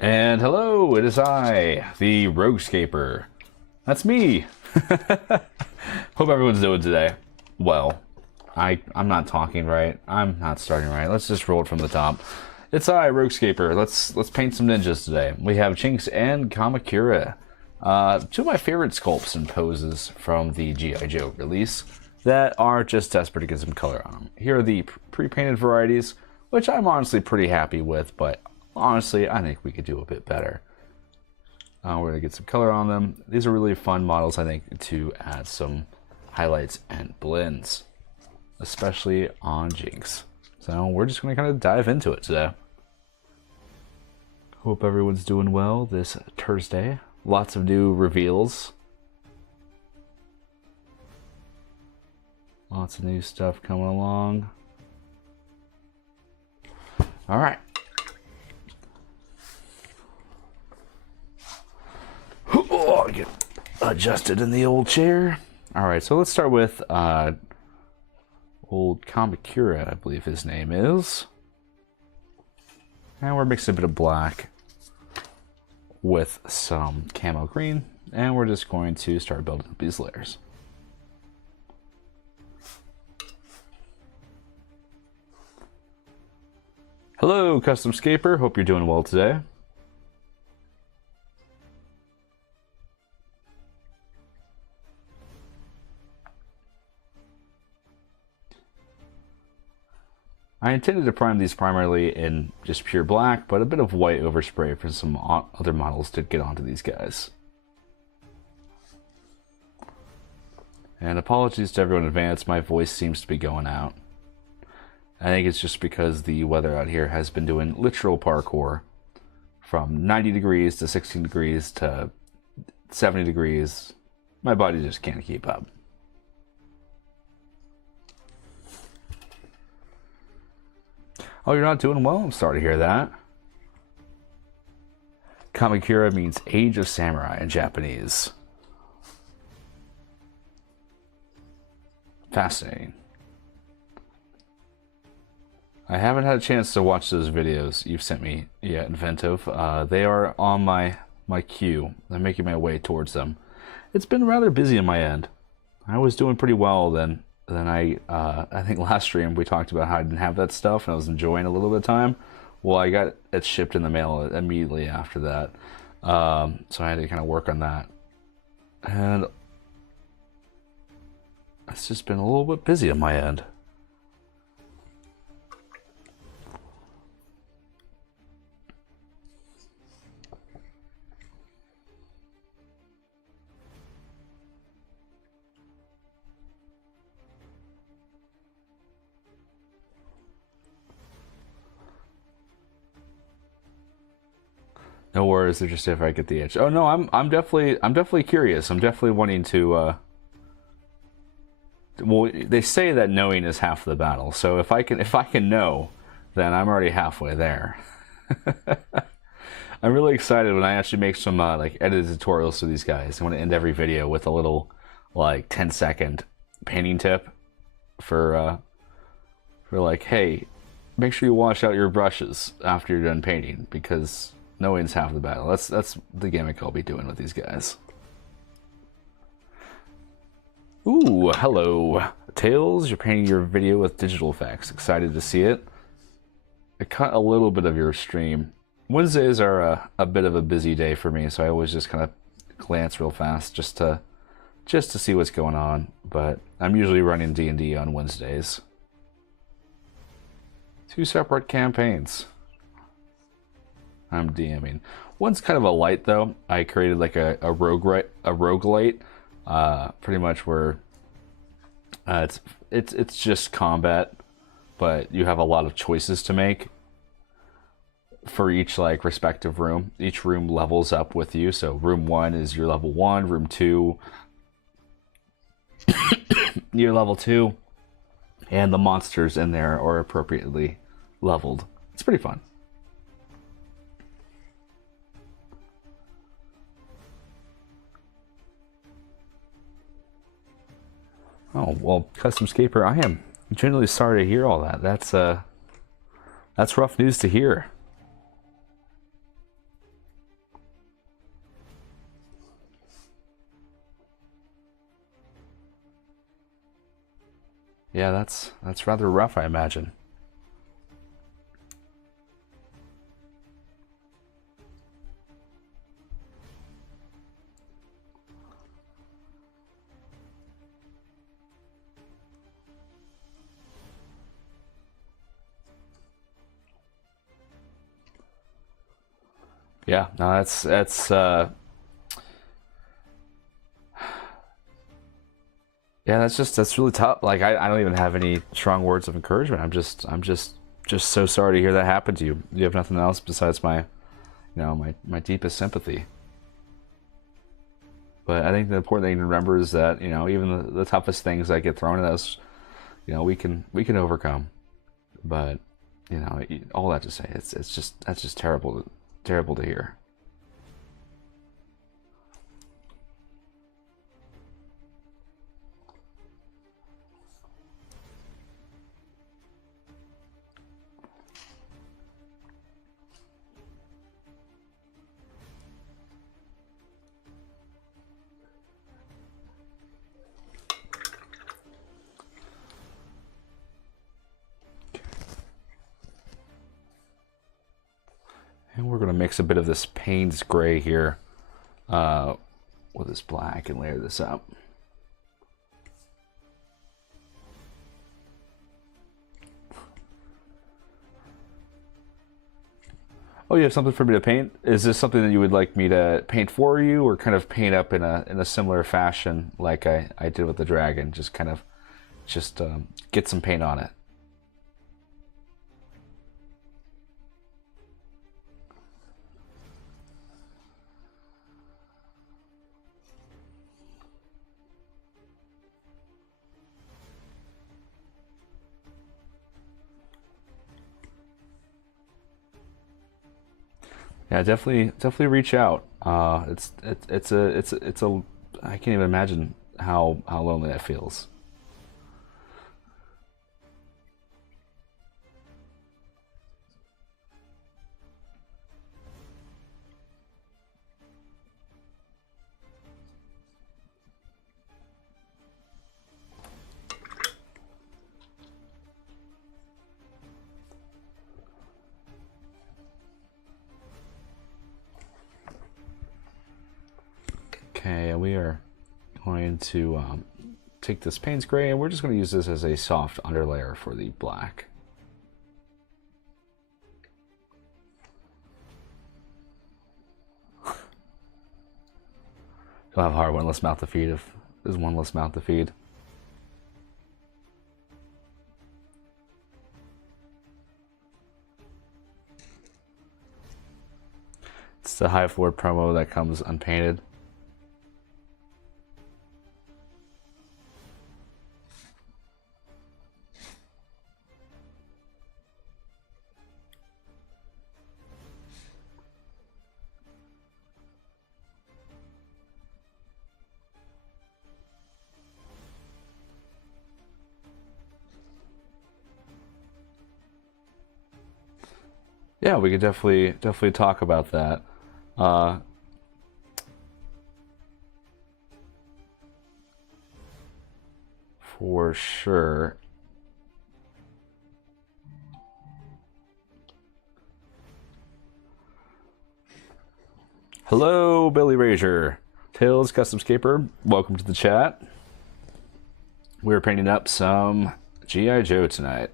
And hello, it is I, the Roguescaper. That's me. Hope everyone's doing today. Well, I'm not talking right. I'm not starting right. Let's just roll it from the top. It's I, Roguescaper. Let's paint some ninjas today. We have Jinx and Kamakura. Two of my favorite sculpts and poses from the G.I. Joe release that are just desperate to get some color on them. Here are the pre-painted varieties, which I'm honestly pretty happy with, but honestly, I think we could do a bit better. We're going to get some color on them. These are really fun models, I think, to add some highlights and blends, especially on Jinx. So we're just going to kind of dive into it today. Hope everyone's doing well this Thursday. Lots of new reveals. Lots of new stuff coming along. All right. Oh, get adjusted in the old chair. All right, so let's start with old Kamakura, I believe his name is. And we're mixing a bit of black with some camo green, and we're just going to start building up these layers. Hello, Custom Scaper. Hope you're doing well today. I intended to prime these primarily in just pure black, but a bit of white overspray for some other models to get onto these guys. And apologies to everyone in advance, my voice seems to be going out. I think it's just because the weather out here has been doing literal parkour from 90 degrees to 16 degrees to 70 degrees. My body just can't keep up. Oh, you're not doing well? I'm sorry to hear that. Kamakura means Age of Samurai in Japanese. Fascinating. I haven't had a chance to watch those videos you've sent me yet, Inventive. They are on my queue. I'm making my way towards them. It's been rather busy on my end. I was doing pretty well then. I think last stream we talked about how I didn't have that stuff and I was enjoying a little bit of time. Well, I got it shipped in the mail immediately after that. So I had to kind of work on that. And it's just been a little bit busy on my end. No worries, they're just if I get the itch. Oh no, I'm definitely curious. I'm definitely wanting to well, they say that knowing is half the battle. So if I can know, then I'm already halfway there. I'm really excited when I actually make some like edited tutorials for these guys. I want to end every video with a little like 10-second painting tip for like, hey, make sure you wash out your brushes after you're done painting, because knowing's half the battle. That's the gimmick I'll be doing with these guys. Ooh, hello. Tails, you're painting your video with digital effects. Excited to see it. I cut a little bit of your stream. Wednesdays are a bit of a busy day for me, so I always just kind of glance real fast just to see what's going on. But I'm usually running D&D on Wednesdays. 2 separate campaigns. I'm DMing. One's kind of a light though. I created like a roguelite, pretty much where it's just combat, but you have a lot of choices to make for each like respective room. Each room levels up with you. So room 1 is your level 1, room 2 your level 2, and the monsters in there are appropriately leveled. It's pretty fun. Oh, well, Custom Scaper, I am genuinely sorry to hear all that. That's rough news to hear. Yeah, that's rather rough, I imagine. Yeah, no, that's yeah, that's really tough. Like I don't even have any strong words of encouragement. I'm just so sorry to hear that happen to you. You have nothing else besides my deepest sympathy. But I think the important thing to remember is that, even the toughest things that get thrown at us, we can overcome. But, all that to say, that's just terrible to hear. And we're going to mix a bit of this Payne's Gray here with this black and layer this up. Oh, you have something for me to paint? Is this something that you would like me to paint for you, or kind of paint up in a similar fashion like I did with the dragon? Just kind of get some paint on it. Yeah, definitely reach out. It's a I can't even imagine how lonely that feels. Okay, we are going to take this Payne's Gray, and we're just going to use this as a soft underlayer for the black. You'll have a hard one less mouth to feed if there's one less mouth to feed. It's the High Floor promo that comes unpainted. Yeah, we could definitely talk about that. Uh, for sure. Hello, Billy Razier. Tails Custom Scaper, welcome to the chat. We're painting up some G.I. Joe tonight.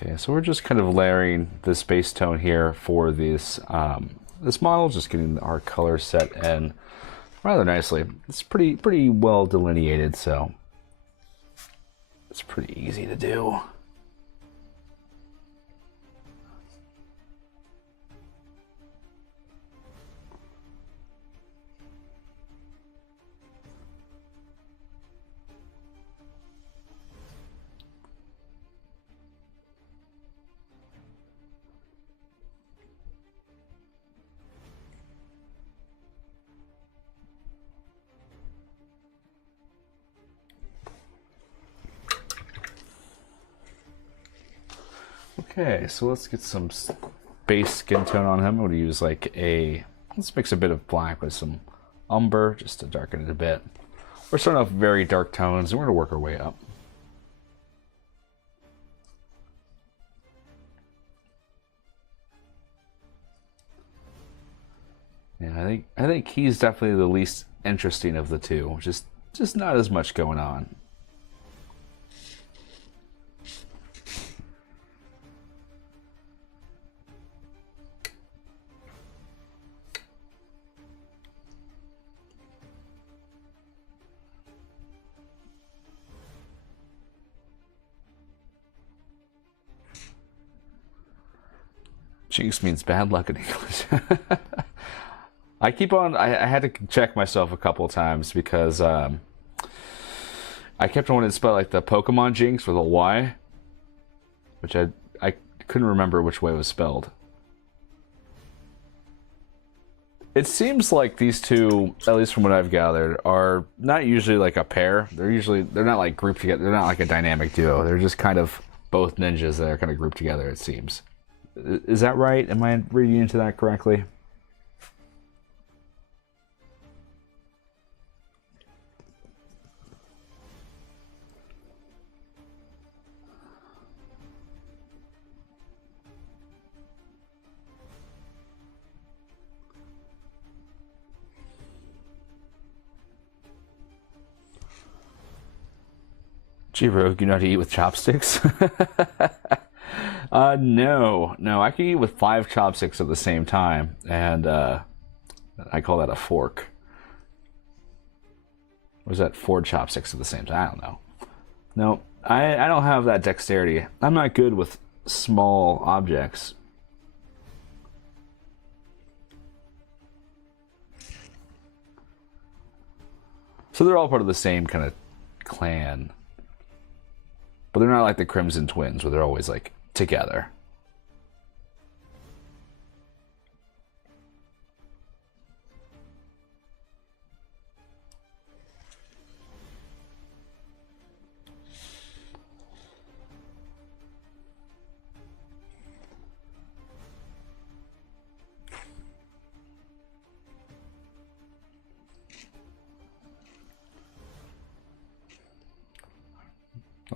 Okay, so we're just kind of layering this base tone here for this model, just getting our color set in rather nicely. It's pretty well delineated, so it's pretty easy to do. Okay, so let's get some base skin tone on him. I'm going to use like let's mix a bit of black with some umber just to darken it a bit. We're starting off very dark tones and we're going to work our way up. Yeah, I think he's definitely the least interesting of the two. Just not as much going on. Jinx means bad luck in English. I had to check myself a couple times because I kept wanting to spell like the Pokemon Jinx with a Y, which I couldn't remember which way it was spelled. It seems like these two, at least from what I've gathered, are not usually like a pair. They're not like grouped together. They're not like a dynamic duo. They're just kind of both ninjas that are kind of grouped together, it seems. Is that right? Am I reading into that correctly? Gee, Rogue, you know how to eat with chopsticks? No. I can eat with 5 chopsticks at the same time, and I call that a fork. Or is that 4 chopsticks at the same time? I don't know. No, I don't have that dexterity. I'm not good with small objects. So they're all part of the same kind of clan. But they're not like the Crimson Twins, where they're always like together.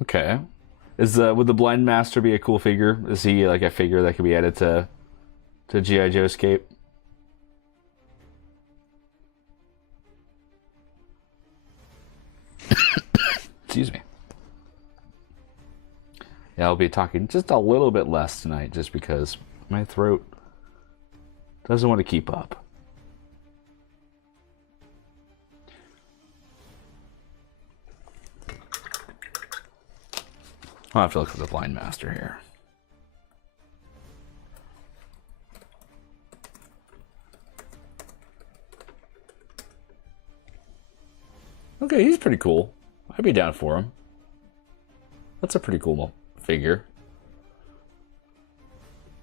Okay. Would the Blind Master be a cool figure? Is he like a figure that could be added to G.I. Joe'scape? Excuse me. Yeah, I'll be talking just a little bit less tonight just because my throat doesn't want to keep up. I'll have to look for the Blind Master here. Okay, he's pretty cool. I'd be down for him. That's a pretty cool figure.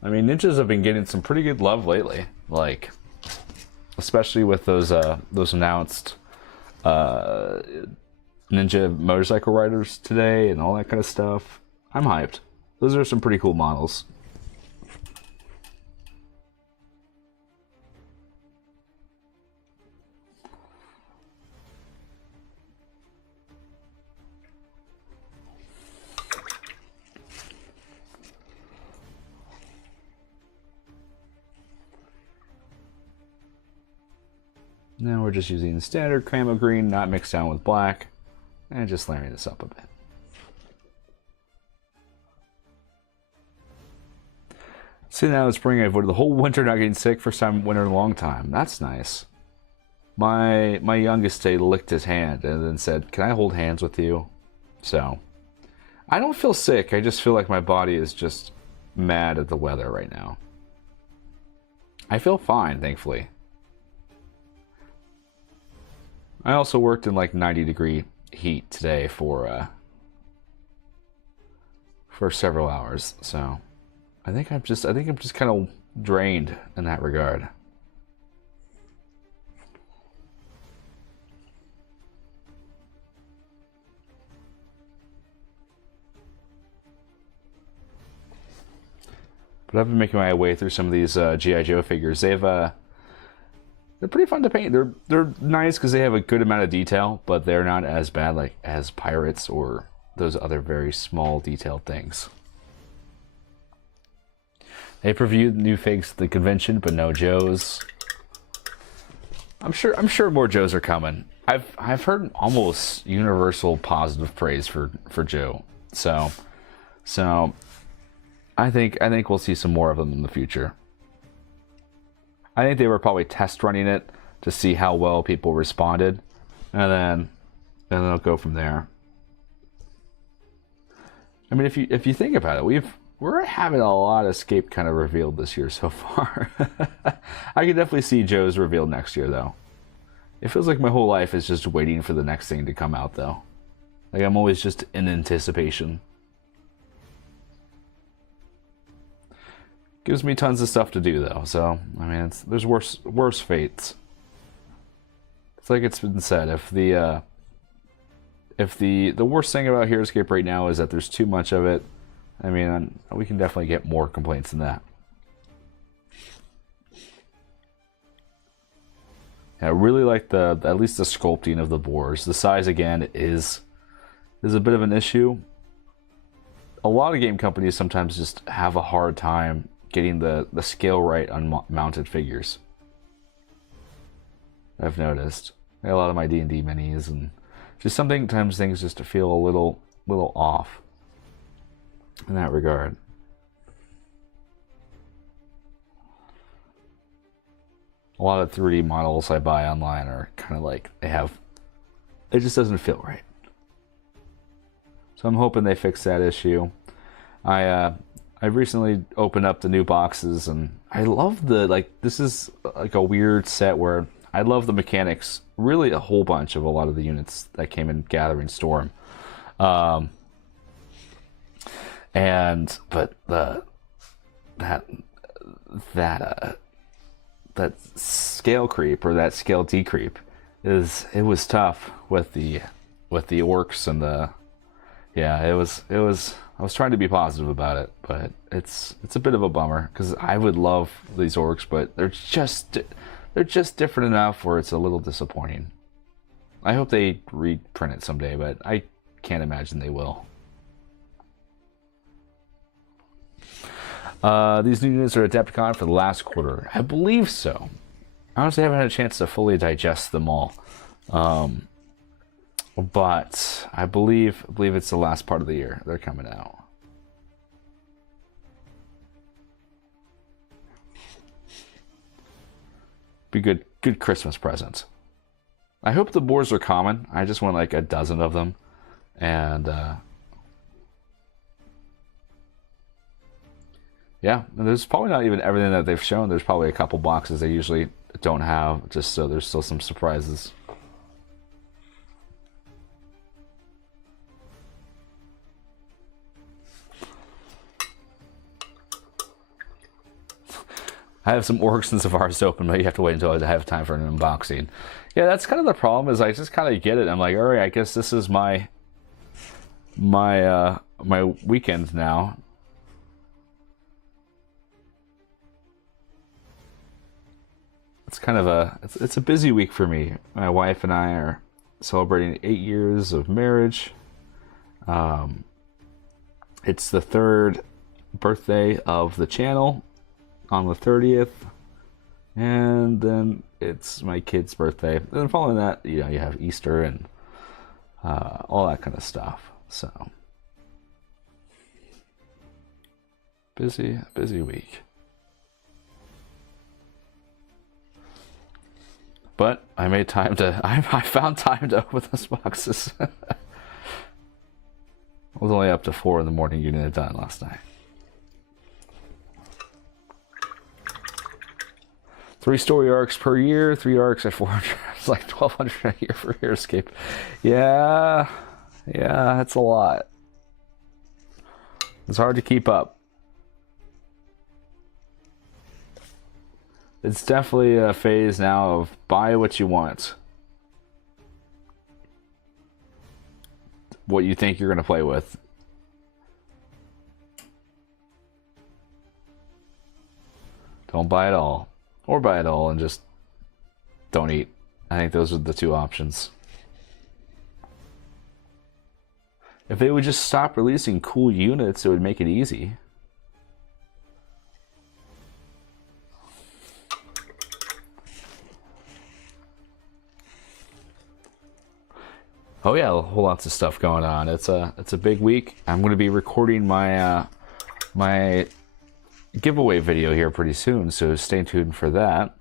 I mean, ninjas have been getting some pretty good love lately. Like, especially with those announced ninja motorcycle riders today and all that kind of stuff. I'm hyped. Those are some pretty cool models. Now we're just using standard camo green, not mixed down with black, and just layering this up a bit. See, now it's spring. I've avoided the whole winter not getting sick. First time winter in a long time. That's nice. My youngest today licked his hand and then said, "Can I hold hands with you?" So, I don't feel sick. I just feel like my body is just mad at the weather right now. I feel fine, thankfully. I also worked in like 90-degree heat today for several hours, so I think I'm just kind of drained in that regard. But I've been making my way through some of these G.I. Joe figures. They're pretty fun to paint. They're nice because they have a good amount of detail, but they're not as bad like as Pirates or those other very small detailed things. They previewed new figs at the convention, but no Joes. I'm sure more Joes are coming. I've heard almost universal positive praise for Joe. So I think we'll see some more of them in the future. I think they were probably test running it to see how well people responded, and then they'll go from there. I mean, if you think about it, we're having a lot of Escape kind of revealed this year so far. I could definitely see Joe's revealed next year, though. It feels like my whole life is just waiting for the next thing to come out, though. Like, I'm always just in anticipation. Gives me tons of stuff to do, though. So, I mean, there's worse fates. It's like it's been said. If the worst thing about Heroscape right now is that there's too much of it, I mean, we can definitely get more complaints than that. I really like at least the sculpting of the boars. The size again is a bit of an issue. A lot of game companies sometimes just have a hard time getting the scale right on mounted figures. I've noticed. I got a lot of my D&D minis, and just sometimes things just feel a little off in that regard. A lot of 3D models I buy online are kind of like it just doesn't feel right. So I'm hoping they fix that issue. I've recently opened up the new boxes, and I love this is like a weird set where I love the mechanics, really a whole bunch of a lot of the units that came in Gathering Storm. But that scale creep or that scale decreep it was tough with the orcs and it was I was trying to be positive about it, but it's a bit of a bummer because I would love these orcs, but they're just different enough where it's a little disappointing. I hope they reprint it someday, but I can't imagine they will. These new units are Adepticon for the last quarter. I believe so. I honestly haven't had a chance to fully digest them all. But I believe it's the last part of the year they're coming out. Be good Christmas present. I hope the boars are common. I just want like a dozen of them, and yeah, there's probably not even everything that they've shown. There's probably a couple boxes they usually don't have, just so there's still some surprises. I have some orcs and Savaris open, but you have to wait until I have time for an unboxing. Yeah, that's kind of the problem, is I just kind of get it. I'm like, all right, I guess this is my weekend now. It's kind of it's a busy week for me. My wife and I are celebrating 8 years of marriage. It's the 3rd birthday of the channel on the 30th, and then it's my kid's birthday. And then following that, you have Easter and all that kind of stuff. So busy week. But I made time to. I found time to open those boxes. I was only up to 4 in the morning getting it done last night. 3 story arcs per year, 3 arcs at 400. It's like 1,200 a year for Heroscape. Yeah, that's a lot. It's hard to keep up. It's definitely a phase now of buy what you want. What you think you're going to play with. Don't buy it all. Or buy it all and just don't eat. I think those are the two options. If they would just stop releasing cool units, it would make it easy. Oh yeah, a whole lots of stuff going on. It's a big week. I'm going to be recording my my giveaway video here pretty soon, so stay tuned for that.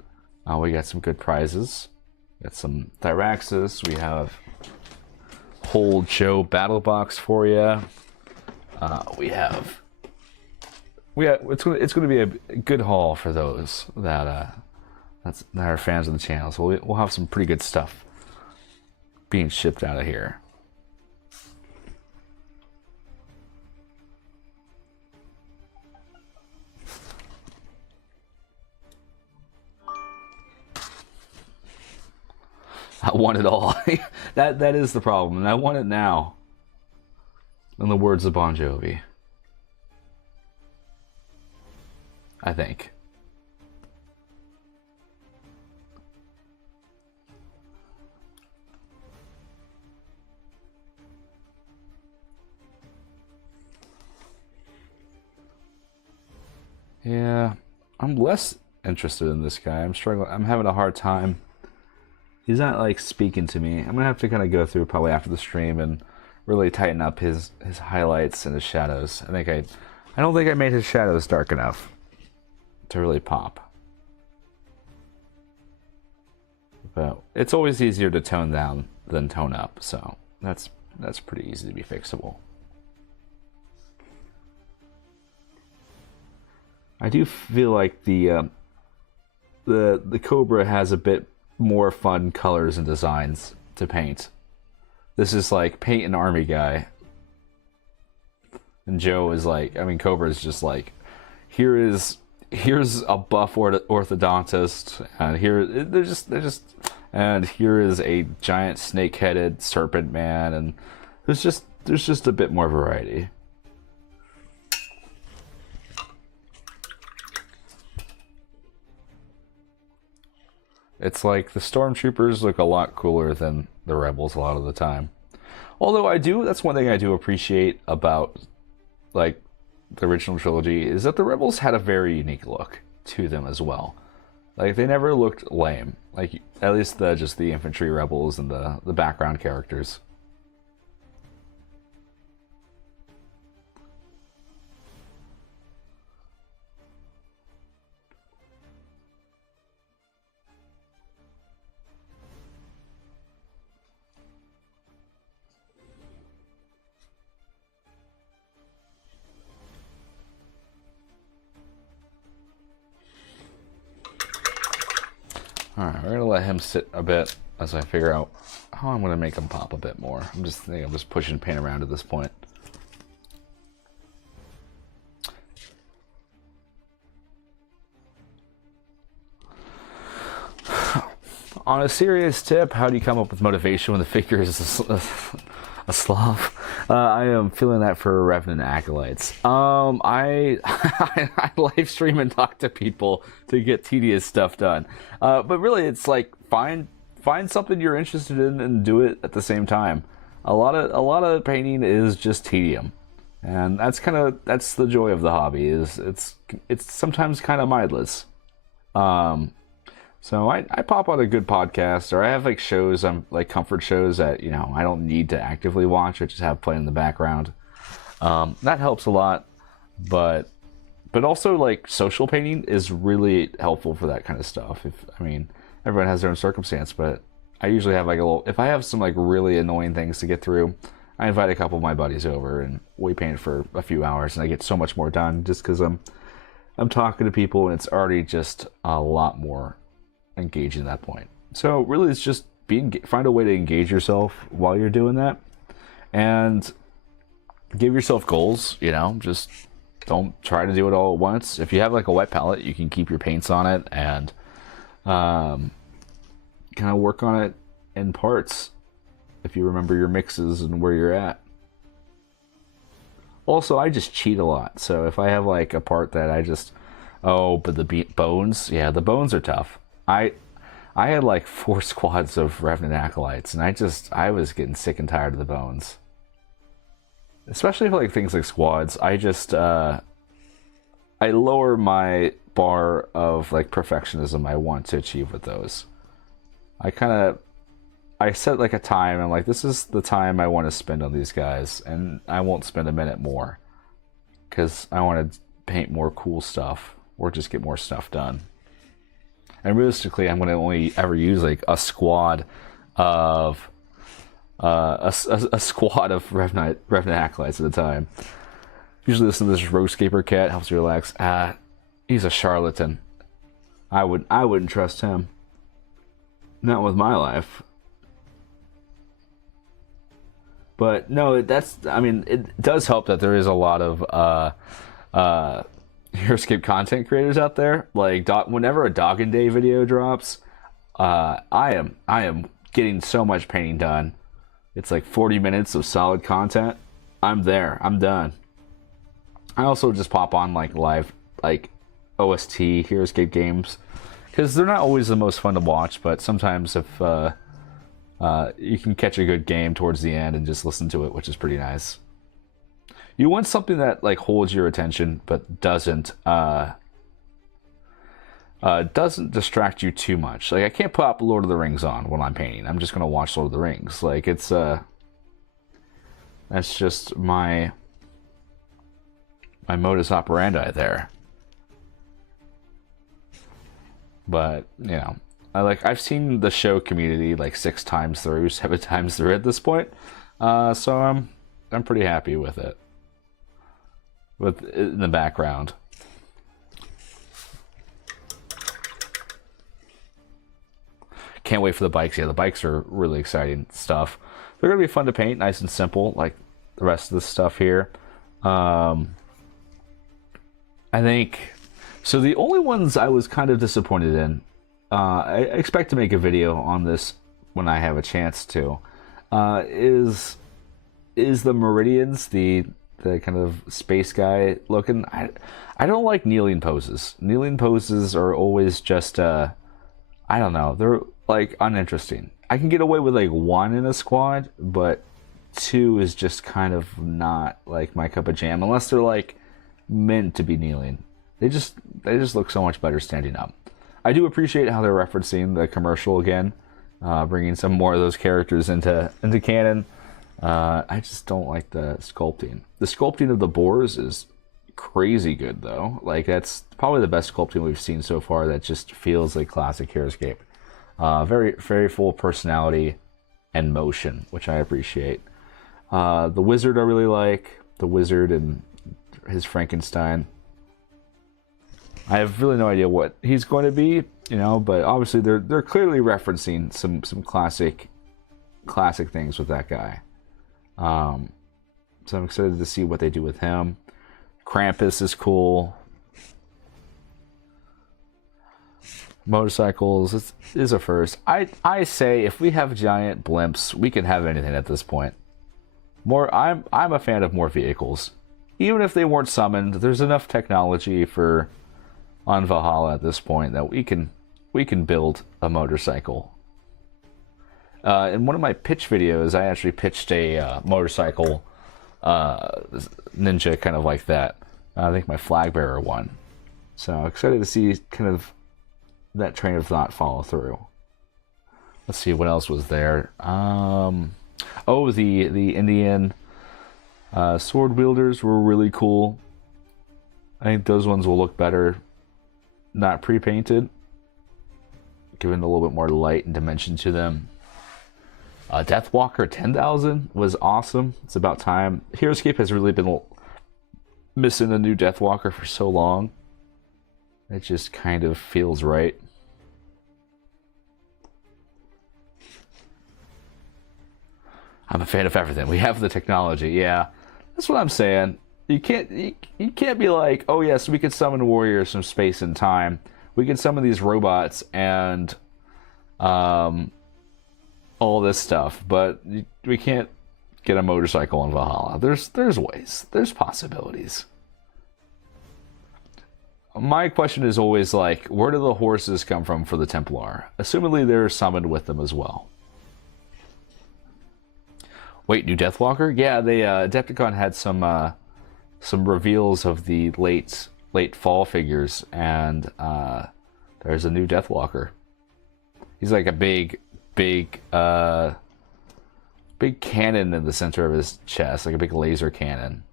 We got some good prizes. Got some Thyraxis. We have Hold Joe battlebox for you. It's going to be a good haul for those that are fans of the channel. So we'll have some pretty good stuff being shipped out of here. I want it all. that is the problem, and I want it now. In the words of Bon Jovi, I think. Yeah, I'm less interested in this guy. I'm struggling. I'm having a hard time. He's not like speaking to me. I'm gonna have to kind of go through probably after the stream and really tighten up his highlights and his shadows. I don't think I made his shadows dark enough to really pop. But it's always easier to tone down than tone up, so that's pretty easy to be fixable. I do feel like the Cobra has a bit more fun colors and designs to paint. This is like paint an army guy, and Joe is like, I mean, Cobra is just like, here's a buff orthodontist, and here is a giant snake-headed serpent man, and there's just a bit more variety. It's like the stormtroopers look a lot cooler than the rebels a lot of the time. Although that's one thing I do appreciate about like the original trilogy, is that the rebels had a very unique look to them as well. Like they never looked lame. Like at least just the infantry rebels and the background characters. Alright, we're gonna let him sit a bit as I figure out how I'm gonna make him pop a bit more. I'm just pushing paint around at this point. On a serious tip, how do you come up with motivation when the figure is a Slav? I am feeling that for Revenant Acolytes. I live stream and talk to people to get tedious stuff done. But really, it's like find something you're interested in and do it at the same time. A lot of painting is just tedium, and that's the joy of the hobby. Is it's sometimes kind of mindless. So I pop on a good podcast, or I have like shows, like comfort shows that, you know, I don't need to actively watch, I just have playing in the background. That helps a lot, but also like social painting is really helpful for that kind of stuff. I mean, everyone has their own circumstance, but I usually have like if I have some like really annoying things to get through, I invite a couple of my buddies over and we paint for a few hours, and I get so much more done just because I'm talking to people, and it's already just a lot more engaging at that point. So really, it's just find a way to engage yourself while you're doing that, and give yourself goals. You know, just don't try to do it all at once. If you have like a wet palette, you can keep your paints on it and kind of work on it in parts if you remember your mixes and where you're at. Also, I just cheat a lot, so if I have like a part that Oh, but the bones, yeah, the bones are tough. I had like 4 squads of Revenant Acolytes, and I was getting sick and tired of the bones. Especially for like things like squads, I lower my bar of like perfectionism I want to achieve with those. I set like a time. I'm like, this is the time I want to spend on these guys, and I won't spend a minute more because I want to paint more cool stuff or just get more stuff done. And realistically, I'm going to only ever use like a squad of a squad of Revenant Acolytes at a time. Usually listen to this Heroscaper cat, helps you relax. He's a charlatan. I wouldn't trust him. Not with my life. But no, it does help that there is a lot of Heroscape content creators out there. Like whenever a Doggin Day video drops, I am getting so much painting done. It's like 40 minutes of solid content. I'm there. I'm done. I also just pop on like live like OST Heroscape games because they're not always the most fun to watch, but sometimes if you can catch a good game towards the end and just listen to it, which is pretty nice. You want something that like holds your attention but doesn't distract you too much. Like I can't pop Lord of the Rings on when I'm painting. I'm just gonna watch Lord of the Rings. Like it's that's just my modus operandi there. But you know, I've seen the show Community like 6 times through, 7 times through at this point. So I'm pretty happy with it. With it in the background. Can't wait for the bikes. Yeah, the bikes are really exciting stuff. They're gonna be fun to paint, nice and simple, like the rest of the stuff here. I think so. The only ones I was kind of disappointed in. I expect to make a video on this when I have a chance to. Is the Meridians, the kind of space guy looking. I don't like kneeling poses. Kneeling poses are always just I don't know. They're like uninteresting. I can get away with like 1 in a squad, but 2 is just kind of not like my cup of jam unless they're like meant to be kneeling. They just look so much better standing up. I do appreciate how they're referencing the commercial again, bringing some more of those characters into canon. I just don't like the sculpting. The sculpting of the boars is crazy good though. Like that's probably the best sculpting we've seen so far. That just feels like classic Heroscape. Very, very full personality and motion, which I appreciate. The wizard I really like. The wizard and his Frankenstein. I have really no idea what he's going to be, you know, but obviously they're clearly referencing some classic things with that guy. So I'm excited to see what they do with him. Krampus is cool. Motorcycles is a first. I say if we have giant blimps, we can have anything at this point. I'm a fan of more vehicles. Even if they weren't summoned, there's enough technology on Valhalla at this point that we can build a motorcycle. In one of my pitch videos, I actually pitched a motorcycle ninja kind of like that. I think my flag bearer one. So excited to see kind of that train of thought follow through. Let's see what else was there. Oh, the Indian sword wielders were really cool. I think those ones will look better not pre-painted, giving a little bit more light and dimension to them. Deathwalker 10,000 was awesome. It's about time. Heroscape has really been missing a new Deathwalker for so long. It just kind of feels right. I'm a fan of everything. We have the technology, yeah. That's what I'm saying. You can't be like, oh yes, we could summon warriors from space and time. We could summon these robots and all this stuff, but we can't get a motorcycle in Valhalla. There's ways. There's possibilities. my question is always like, where do the horses come from for the Templar? Assumedly they're summoned with them as well. Wait, new Deathwalker? Yeah, they Adepticon had some reveals of the late fall figures, and there's a new Deathwalker. He's like a big cannon in the center of his chest, like a big laser cannon.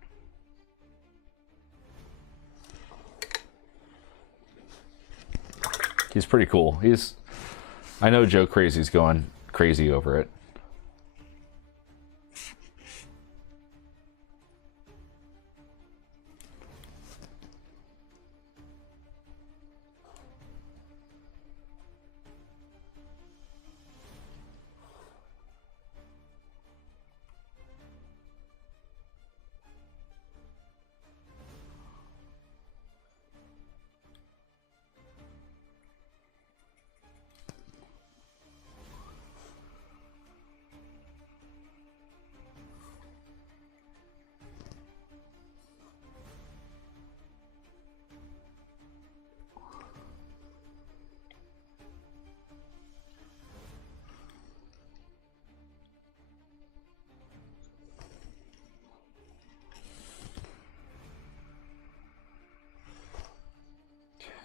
He's pretty cool. I know Joe Crazy's going crazy over it.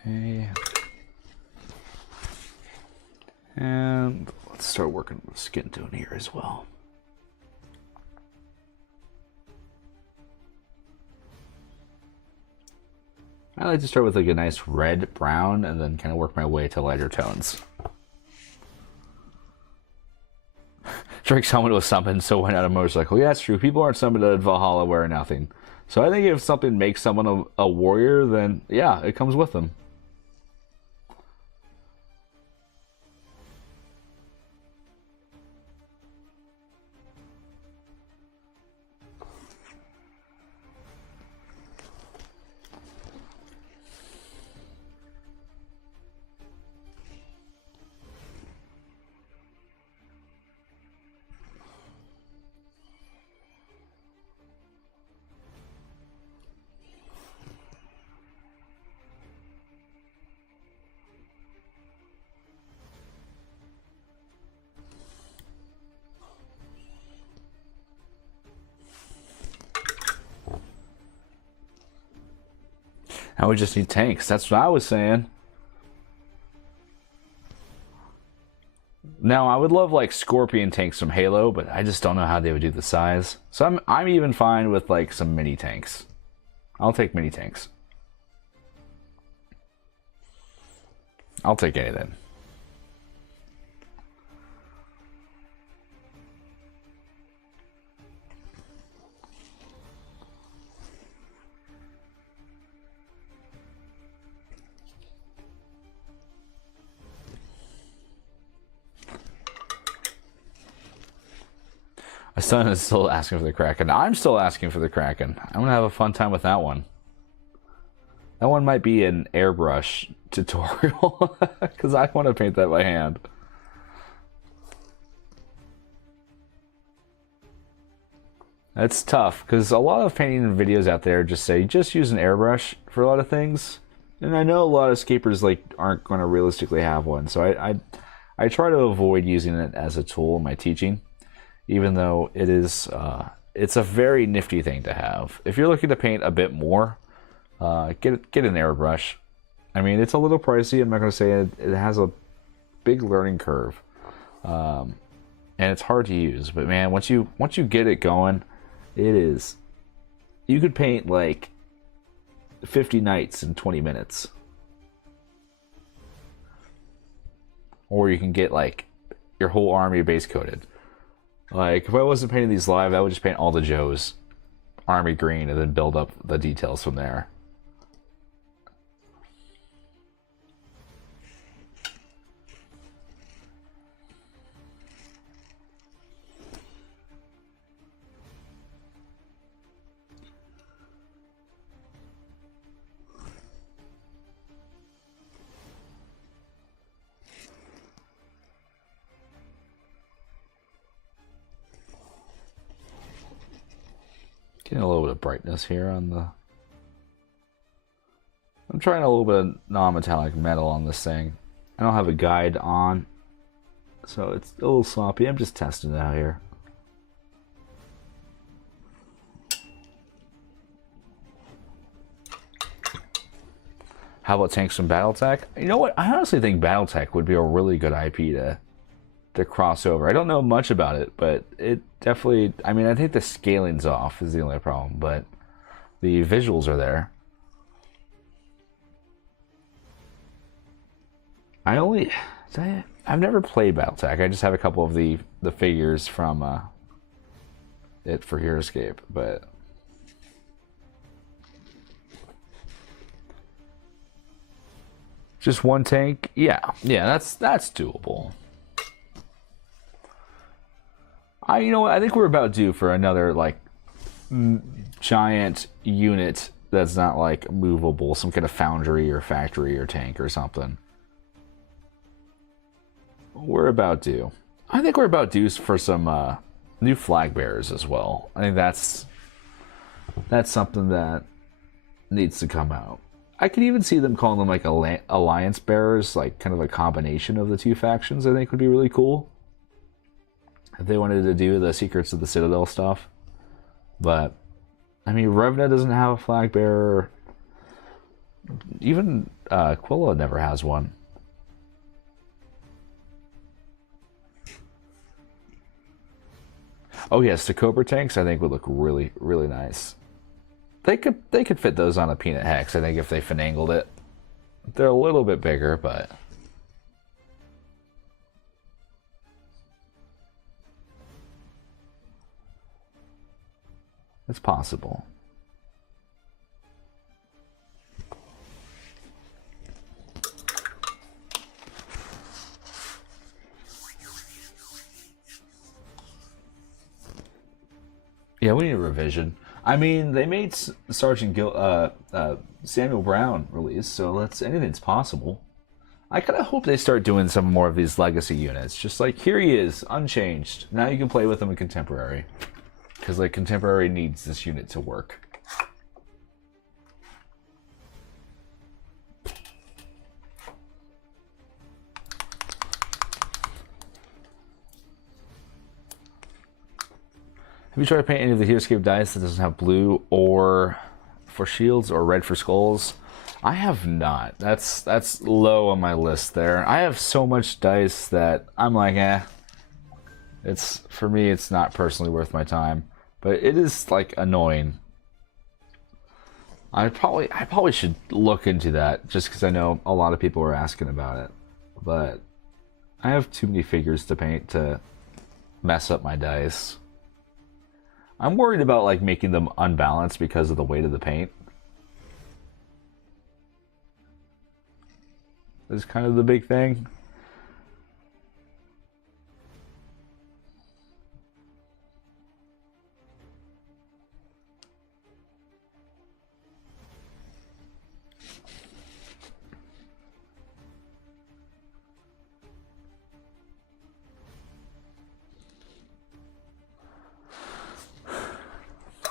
Okay. And let's start working with skin tone here as well. I like to start with like a nice red brown and then kind of work my way to lighter tones. Drake's helmet was summoned, so why not a motorcycle? Yeah, that's true. People aren't summoned at Valhalla wearing nothing. So I think if something makes someone a warrior, then yeah, it comes with them. Now we just need tanks. That's what I was saying. Now I would love like Scorpion tanks from Halo, but I just don't know how they would do the size. So I'm even fine with like some mini tanks. I'll take mini tanks. I'll take anything. My son is still asking for the Kraken. I'm still asking for the Kraken. I'm gonna have a fun time with that one. That one might be an airbrush tutorial because I want to paint that by hand. That's tough because a lot of painting videos out there just say just use an airbrush for a lot of things, and I know a lot of escapers like aren't going to realistically have one, so I try to avoid using it as a tool in my teaching, even though it is it's a very nifty thing to have. If you're looking to paint a bit more, get an airbrush. I mean, it's a little pricey. I'm not going to say it has a big learning curve, and it's hard to use. But man, once you get it going, it is. You could paint like 50 knights in 20 minutes, or you can get like your whole army base coated. Like if I wasn't painting these live, I would just paint all the Joes army green and then build up the details from there. Getting a little bit of brightness here on the I'm trying a little bit of non-metallic metal on this thing. I don't have a guide on, so it's a little sloppy. I'm just testing it out here. How about tanks from BattleTech? You know what? I honestly think BattleTech would be a really good IP to cross over. I don't know much about it, but it definitely... I mean, I think the scaling's off is the only problem, but the visuals are there. I've never played BattleTech. I just have a couple of the figures from it for Heroscape, but... Just one tank? Yeah, that's doable. You know what? I think we're about due for another like giant unit that's not like movable, some kind of foundry or factory or tank or something. We're about due. I think we're about due for some new flag bearers as well. I think that's something that needs to come out. I could even see them calling them like alliance bearers, like kind of a combination of the two factions. I think would be really cool if they wanted to do the Secrets of the Citadel stuff. But I mean, Revna doesn't have a flag bearer. Even Quilla never has one. Oh yes, the Cobra tanks I think would look really, really nice. They could fit those on a peanut hex, I think, if they finagled it. They're a little bit bigger, but it's possible. Yeah, we need a revision. I mean, they made Sergeant Samuel Brown release, so anything's possible. I kind of hope they start doing some more of these legacy units. Just like, here he is, unchanged. Now you can play with him in Contemporary. Because, like, Contemporary needs this unit to work. Have you tried to paint any of the Heroscape dice that doesn't have blue or for shields or red for skulls? I have not. That's low on my list there. I have so much dice that I'm like, for me, it's not personally worth my time. But it is like annoying. I probably should look into that just because I know a lot of people are asking about it. But I have too many figures to paint to mess up my dice. I'm worried about like making them unbalanced because of the weight of the paint. Is kind of the big thing.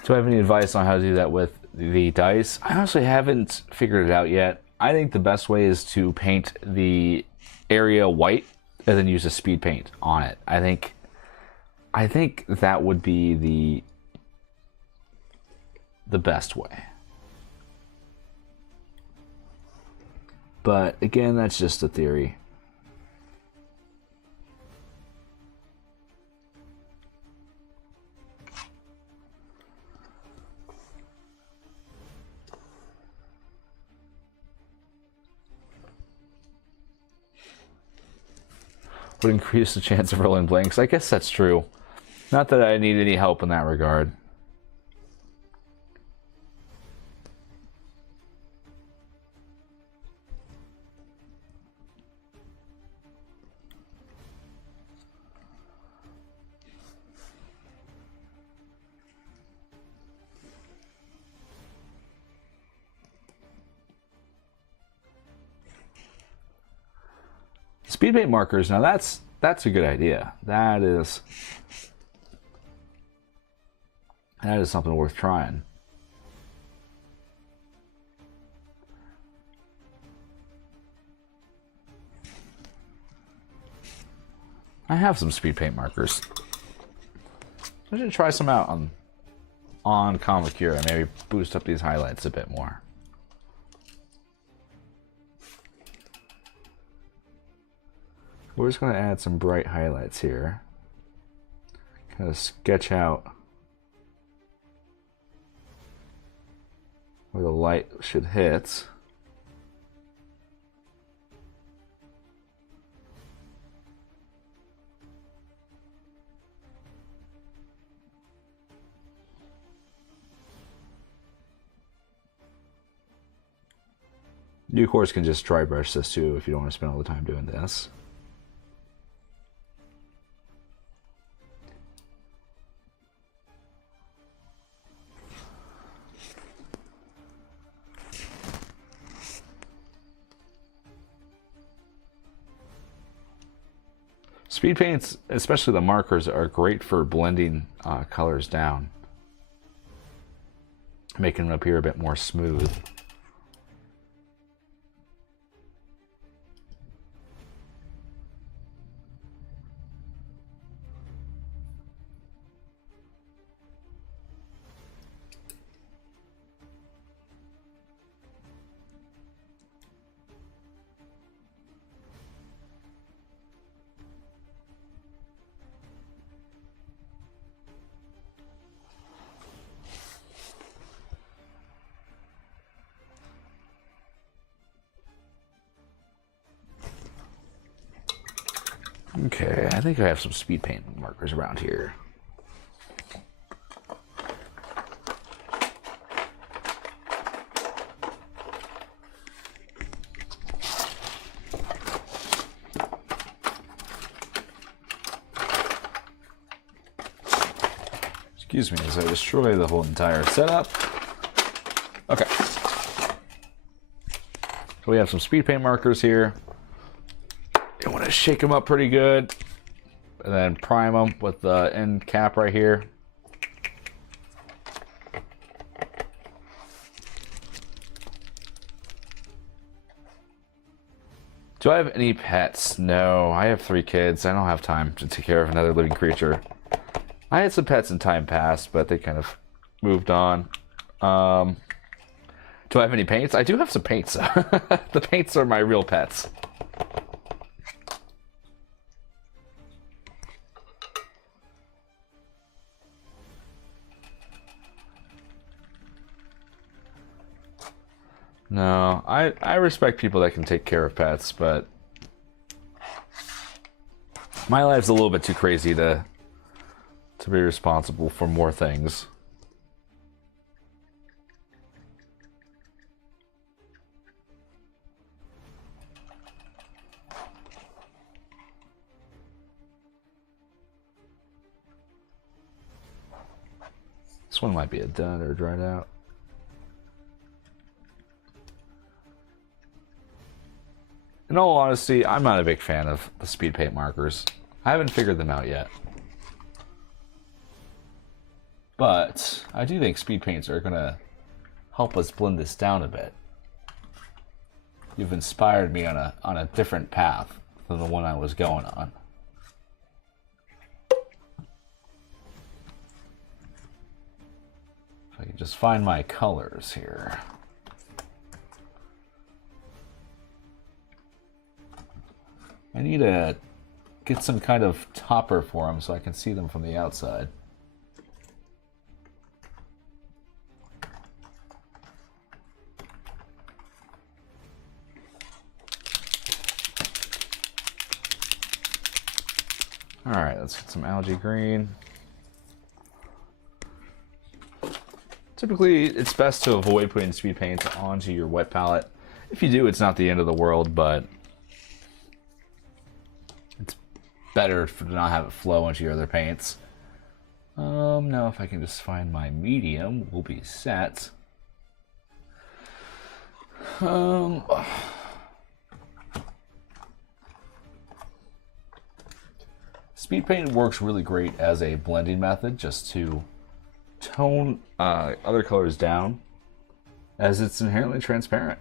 Do I have any advice on how to do that with the dice? I honestly haven't figured it out yet. I think the best way is to paint the area white and then use a speed paint on it. I think that would be the best way. But again, that's just a theory. Would increase the chance of rolling blanks. I guess that's true. Not that I need any help in that regard. Speed paint markers, now that's a good idea. That is something worth trying. I have some speed paint markers. I should try some out on Kamakura. Maybe boost up these highlights a bit more. We're just going to add some bright highlights here. Kind of sketch out where the light should hit. You, of course, can just dry brush this too if you don't want to spend all the time doing this. Speed paints, especially the markers, are great for blending colors down, making them appear a bit more smooth. Okay, I think I have some speed paint markers around here. Excuse me as I destroy the whole entire setup. Okay. So we have some speed paint markers here. You want to shake them up pretty good, and then prime them with the end cap right here. Do I have any pets? No, I have 3 kids. I don't have time to take care of another living creature. I had some pets in time past, but they kind of moved on. Do I have any paints? I do have some paints. The paints are my real pets. No, I respect people that can take care of pets, but my life's a little bit too crazy to be responsible for more things. This one might be a dud or dried out. In all honesty, I'm not a big fan of the speed paint markers. I haven't figured them out yet. But I do think speed paints are going to help us blend this down a bit. You've inspired me on a different path than the one I was going on. If I can just find my colors here. I need to get some kind of topper for them so I can see them from the outside. Alright, let's get some algae green. Typically, it's best to avoid putting speed paints onto your wet palette. If you do, it's not the end of the world, but it's better to not have it flow into your other paints. Now if I can just find my medium, we'll be set. Speed paint works really great as a blending method, just to tone other colors down, as it's inherently transparent.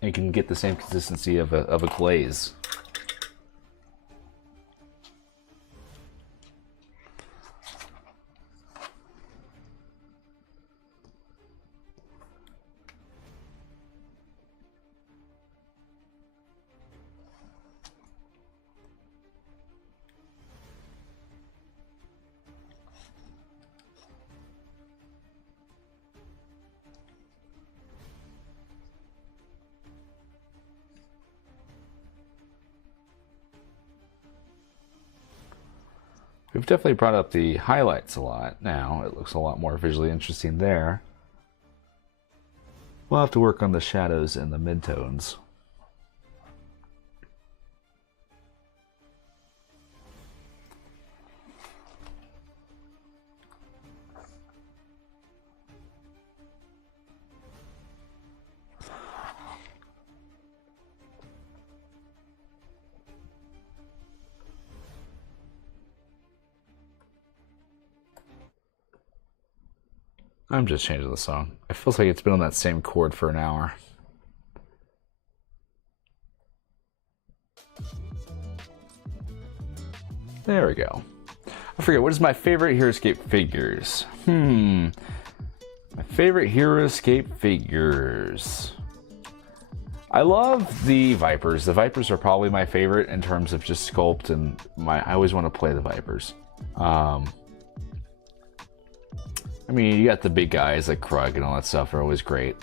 And you can get the same consistency of a glaze. We've definitely brought up the highlights a lot now. It looks a lot more visually interesting there. We'll have to work on the shadows and the midtones. I'm just changing the song. It feels like it's been on that same chord for an hour. There we go. I forget, what is my favorite Heroscape figures? My favorite Heroscape figures. I love the Vipers. The Vipers are probably my favorite in terms of just sculpt, and I always want to play the Vipers. I mean, you got the big guys like Krug and all that stuff are always great.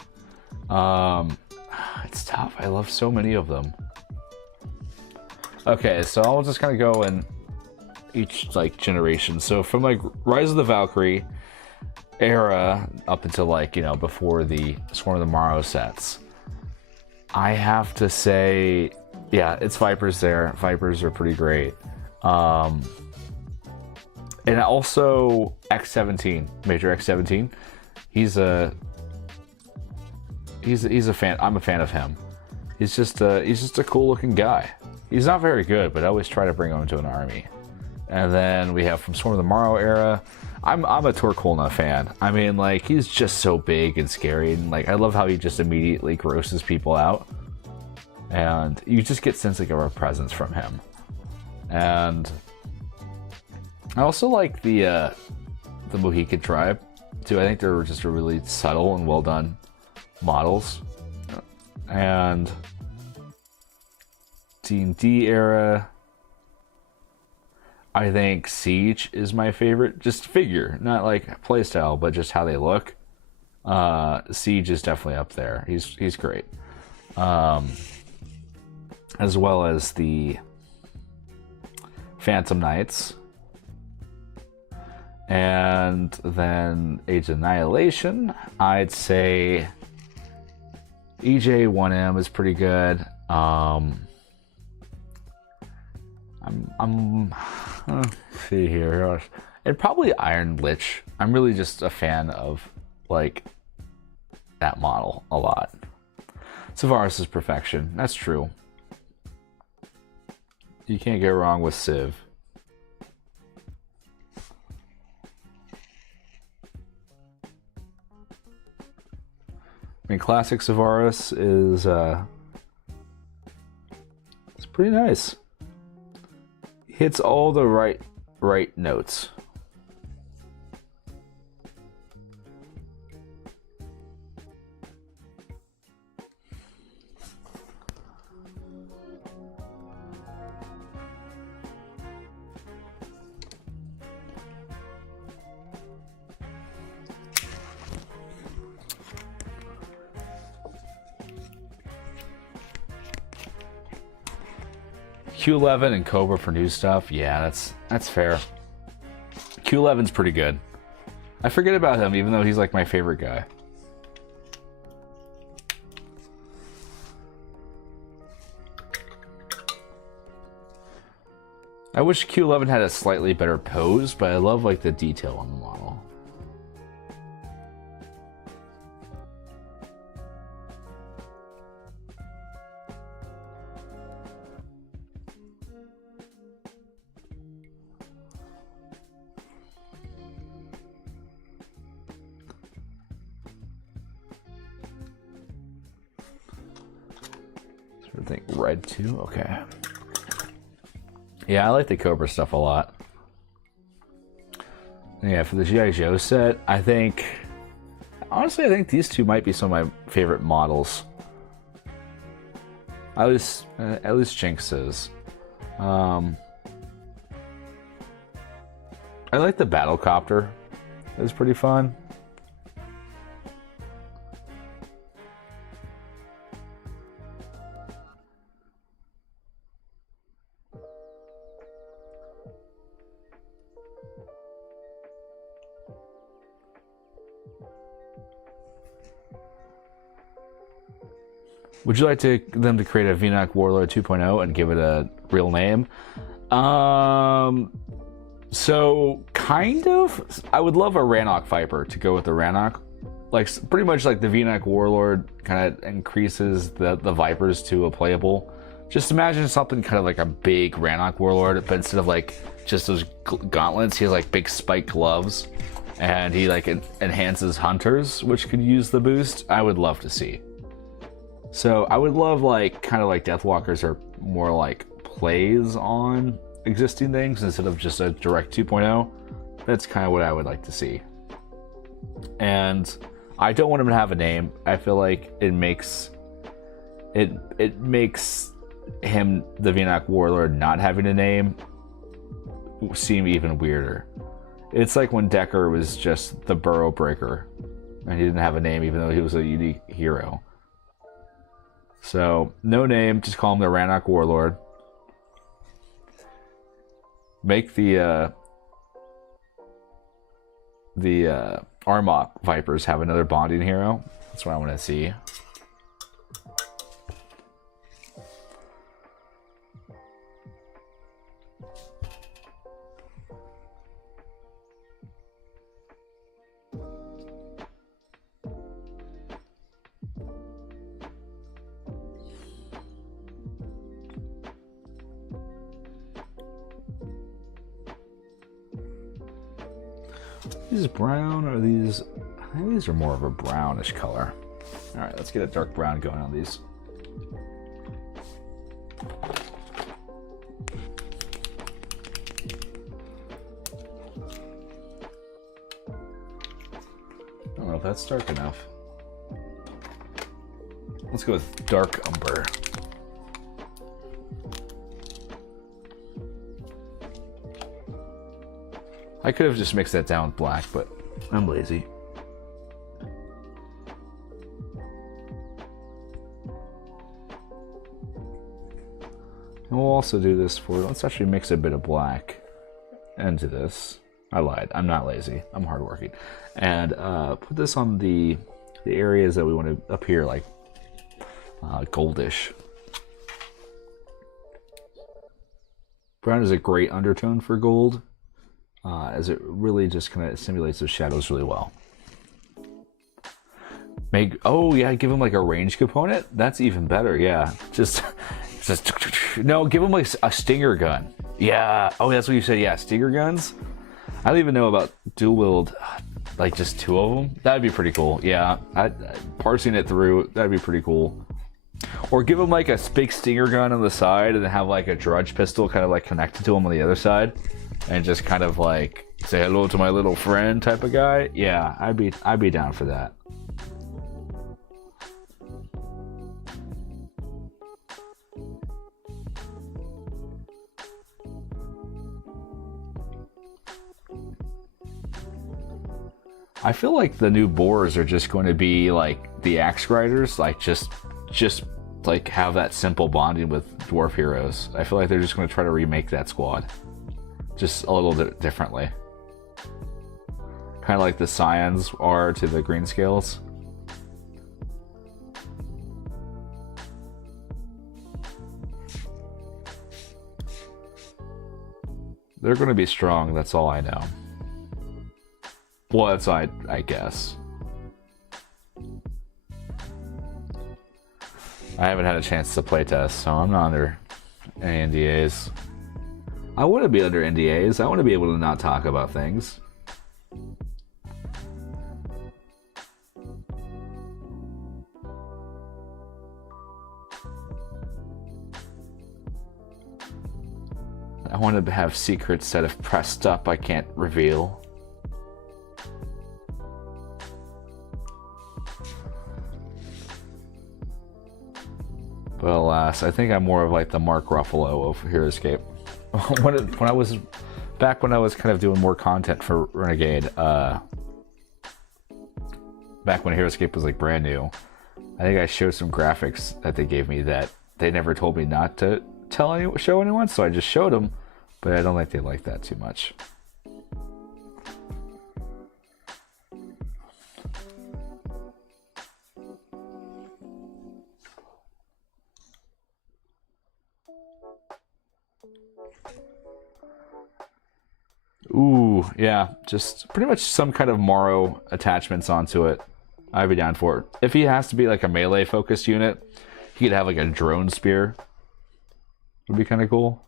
It's tough. I love so many of them. Okay, so I'll just kind of go in each like generation. So from like Rise of the Valkyrie era up until like, you know, before the Swarm of the Morrow sets, I have to say, yeah, it's Vipers there. Vipers are pretty great. And also X-17, Major X-17. He's a fan. I'm a fan of him. He's just a cool looking guy. He's not very good, but I always try to bring him into an army. And then we have from Swarm of the Morrow era, I'm a Torkolna fan. I mean, like, he's just so big and scary, and like I love how he just immediately grosses people out. And you just get sense like of a presence from him. And I also like the Mohican tribe too. I think they're just really subtle and well done models. And D&D era, I think Siege is my favorite, just figure, not like playstyle, but just how they look. Siege is definitely up there. He's great. As well as the Phantom Knights. And then Age of Annihilation, I'd say EJ1M is pretty good. Let's see here, and probably Iron Lich. I'm really just a fan of like that model a lot. Savaris is perfection. That's true. You can't go wrong with Civ. I mean, classic Savaris is it's pretty nice. Hits all the right notes. Q11 and Cobra for new stuff. Yeah, that's fair. Q11's pretty good. I forget about him, even though he's like my favorite guy. I wish Q11 had a slightly better pose, but I love like the detail on the model. I think red too. Okay. Yeah, I like the Cobra stuff a lot. Yeah, for the G.I. Joe set, honestly, I think these two might be some of my favorite models. At least Jinx is. I like the Battlecopter. It was pretty fun. Would you like them to create a VNAC Warlord 2.0 and give it a real name? So kind of. I would love a Rannoch Viper to go with the Rannoch. Like pretty much like the VNAC Warlord kind of increases the Vipers to a playable. Just imagine something kind of like a big Rannoch Warlord, but instead of like just those gauntlets, he has like big spike gloves, and he like enhances hunters, which could use the boost. I would love to see. So I would love like kind of like Deathwalkers are more like plays on existing things instead of just a direct 2.0. That's kind of what I would like to see. And I don't want him to have a name. I feel like it makes him, the VNAC Warlord, not having a name seem even weirder. It's like when Decker was just the Burrow Breaker and he didn't have a name even though he was a unique hero. So no name, just call him the Rannoch Warlord. Make the Armok Vipers have another bonding hero. That's what I want to see. These brown, or these? I think these are more of a brownish color. All right, let's get a dark brown going on these. I don't know if that's dark enough. Let's go with dark umber. I could have just mixed that down with black, but I'm lazy. And we'll also do this for, let's actually mix a bit of black into this. I lied, I'm not lazy, I'm hardworking. And put this on the areas that we want to appear like goldish. Brown is a great undertone for gold. As it really just kind of simulates those shadows really well. Oh yeah, give him like a range component. That's even better. Yeah, just no, give him like a stinger gun. Yeah. Oh, that's what you said. Yeah, stinger guns. I don't even know about dual wield, like just two of them. That'd be pretty cool. Yeah, parsing it through, that'd be pretty cool. Or give him like a big stinger gun on the side, and then have like a drudge pistol kind of like connected to him on the other side. And just kind of like say hello to my little friend type of guy. Yeah, I'd be down for that. I feel like the new boars are just going to be like the axe riders, like just like have that simple bonding with dwarf heroes. I feel like they're just going to try to remake that squad. Just a little bit differently. Kind of like the Scions are to the Greenscales. They're going to be strong, that's all I know. Well, that's I guess. I haven't had a chance to playtest, so I'm not under any NDAs. I want to be under NDAs. I want to be able to not talk about things. I want to have secrets that if pressed up I can't reveal. But alas, I think I'm more of like the Mark Ruffalo of Heroscape. when I was kind of doing more content for Renegade, back when Heroscape was like brand new, I think I showed some graphics that they gave me that they never told me not to show anyone, so I just showed them, but I don't think they like that too much. Ooh, yeah, just pretty much some kind of Morrow attachments onto it. I'd be down for it. If he has to be like a melee focused unit, he could have like a drone spear. Would be kind of cool.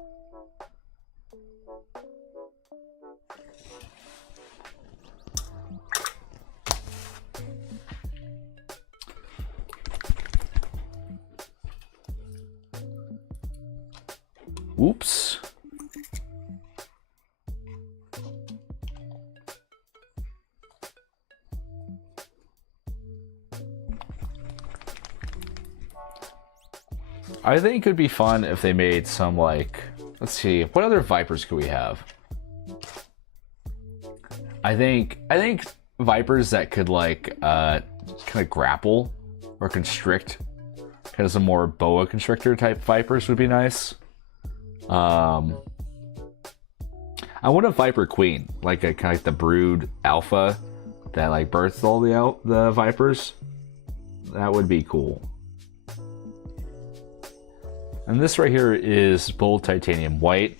Oops. I think it would be fun if they made some, like, let's see, what other Vipers could we have? I think Vipers that could, like, kind of grapple or constrict, kind of some more boa constrictor type Vipers would be nice. I want a Viper Queen, like a kind of like the brood alpha that like births all the Vipers. That would be cool. And this right here is Bold Titanium White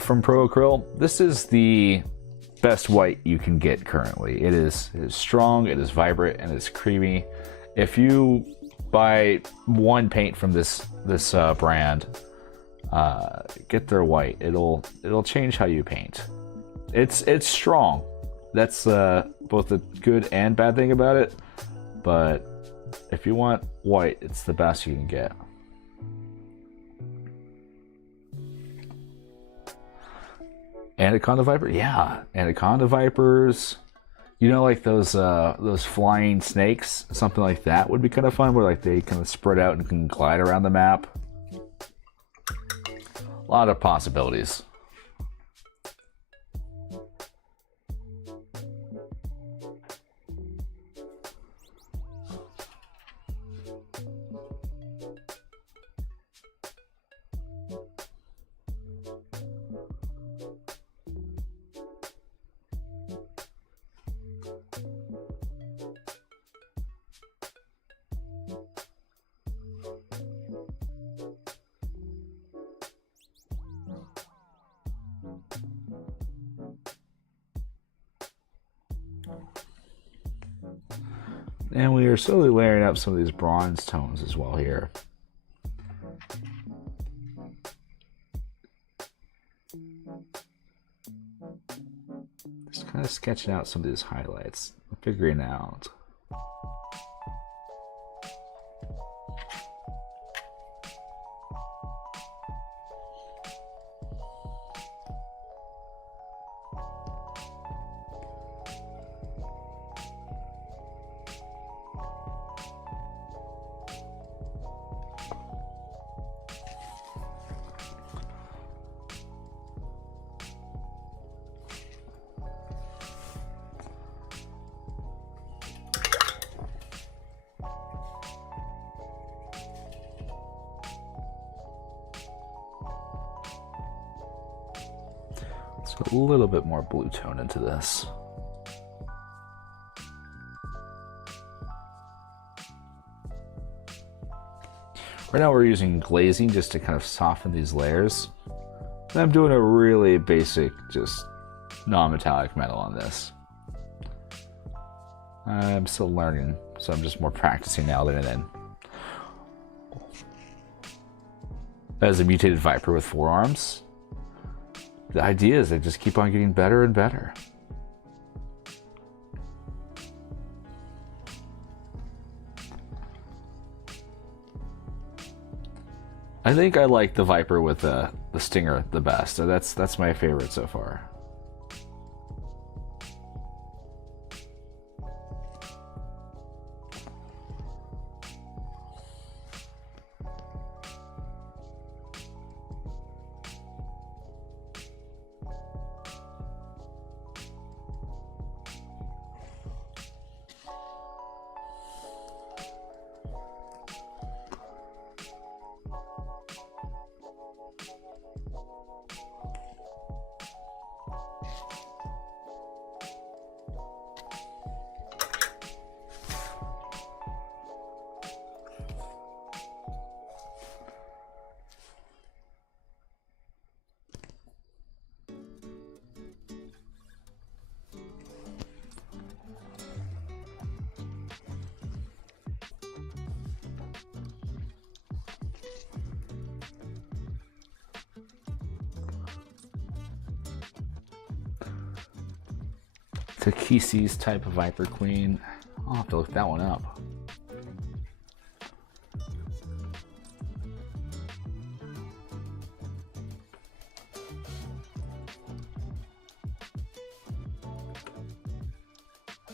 from Pro Acryl. This is the best white you can get currently. It is strong, it is vibrant, and it's creamy. If you buy one paint from this brand, get their white. It'll change how you paint. It's strong. That's both a good and bad thing about it. But if you want white, it's the best you can get. Anaconda Viper? Yeah, Anaconda Vipers. You know, like those flying snakes? Something like that would be kind of fun, where like they kind of spread out and can glide around the map. A lot of possibilities. And we are slowly layering up some of these bronze tones as well here. Just kind of sketching out some of these highlights, figuring out. Let's put a little bit more blue tone into this. Right now we're using glazing just to kind of soften these layers. And I'm doing a really basic, just non-metallic metal on this. I'm still learning, so I'm just more practicing now than then. As a mutated Viper with 4 arms, the idea is they just keep on getting better and better. I think I like the Viper with the Stinger the best. So that's my favorite so far. Takisi's type of Viper Queen. I'll have to look that one up.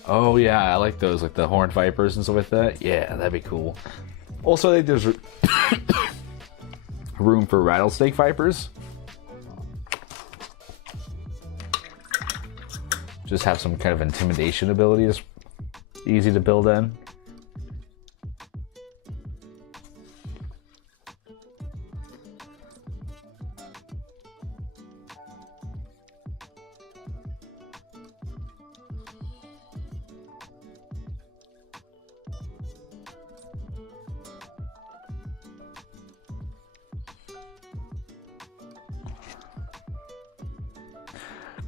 Oh yeah, I like those, like the horned vipers and stuff like that. Yeah, that'd be cool. Also, I think there's room for rattlesnake vipers. Just have some kind of intimidation abilities. Easy to build in.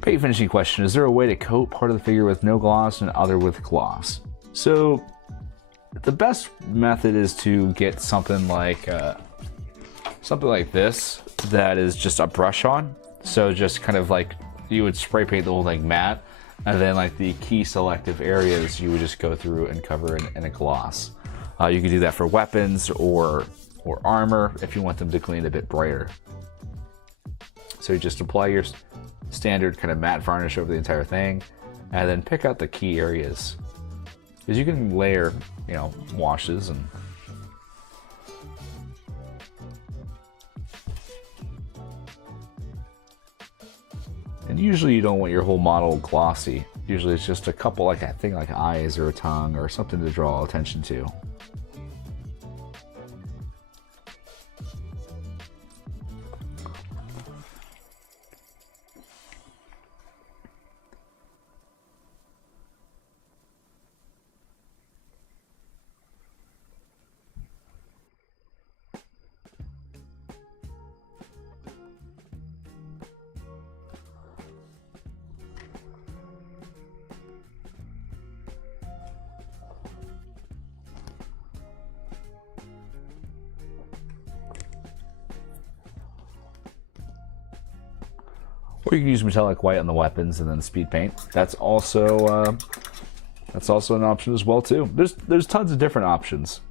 Pretty finishing question. Is there a way to coat part of the figure with no gloss and other with gloss? So the best method is to get something like this that is just a brush on. So just kind of like you would spray paint the whole thing matte, and then like the key selective areas you would just go through and cover in a gloss. You could do that for weapons or armor if you want them to gleam a bit brighter. So you just apply your standard kind of matte varnish over the entire thing, and then pick out the key areas, because you can layer, you know, washes and usually you don't want your whole model glossy. Usually it's just a couple, like I think like eyes or a tongue or something to draw attention to. Or you can use metallic white on the weapons and then speed paint. That's also an option as well too. There's tons of different options.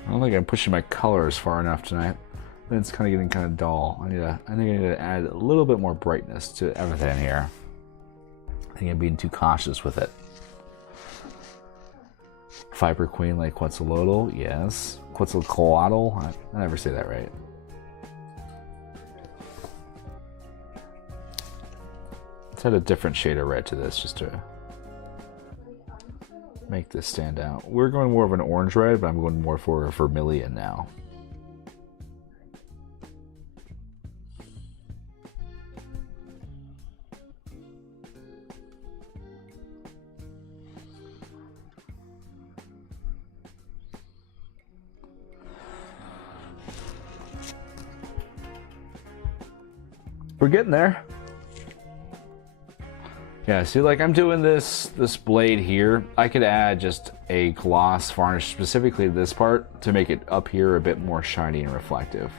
I don't think I'm pushing my colors far enough tonight. Then it's kind of getting kind of dull. I think I need to add a little bit more brightness to everything here. I think I'm being too cautious with it. Viper Queen like Quetzalcoatl, yes. Quetzalcoatl, I never say that right. Let's add a different shade of red to this just to make this stand out. We're going more of an orange red, but I'm going more for a vermilion now. We're getting there. Yeah, see, like I'm doing this blade here. I could add just a gloss varnish specifically to this part to make it up here a bit more shiny and reflective.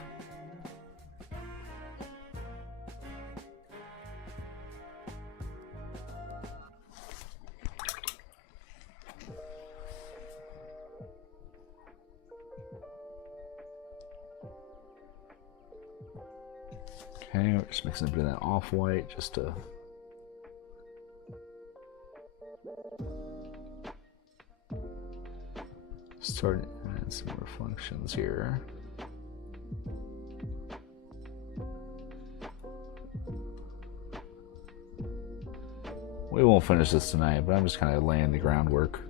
Okay, we're just mixing a bit of that off-white just to Start adding some reflections here. We won't finish this tonight, but I'm just kind of laying the groundwork.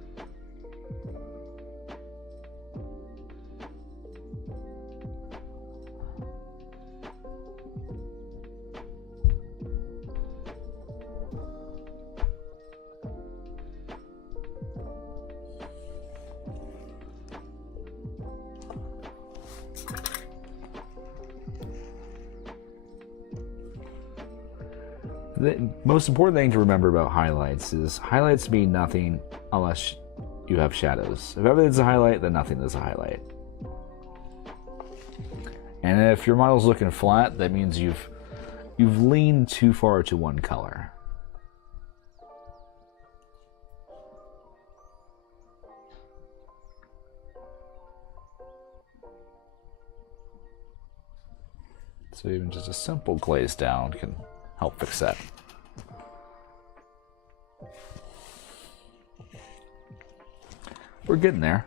The most important thing to remember about highlights is highlights mean nothing unless you have shadows. If everything's a highlight, then nothing is a highlight. And if your model's looking flat, that means you've leaned too far to one color. So even just a simple glaze down can help fix that. We're getting there.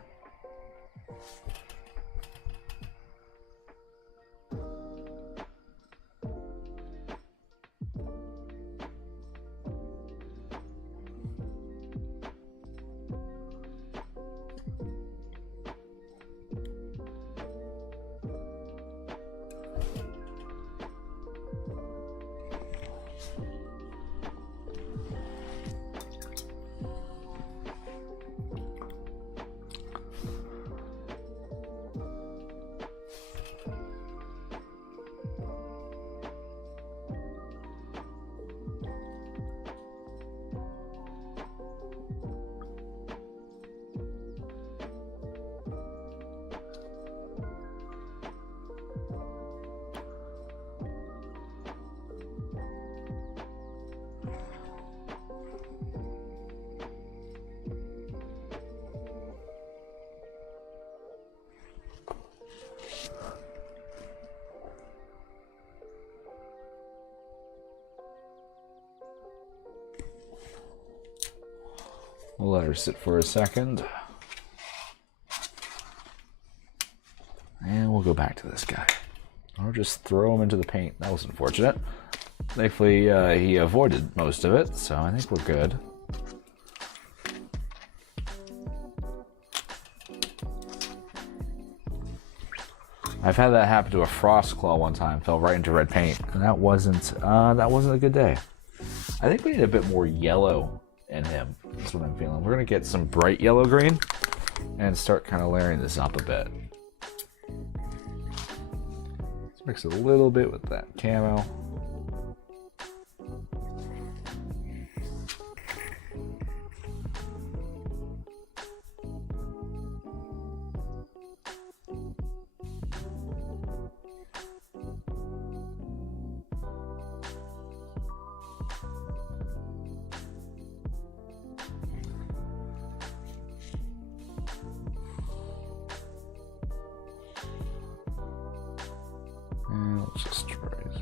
We'll let her sit for a second. And we'll go back to this guy. Or just throw him into the paint. That was unfortunate. Thankfully, he avoided most of it, so I think we're good. I've had that happen to a frost claw one time. Fell right into red paint, and that wasn't a good day. I think we need a bit more yellow in him. That's what I'm feeling. We're gonna get some bright yellow green and start kind of layering this up a bit. Let's mix it a little bit with that camo. Let's just try it.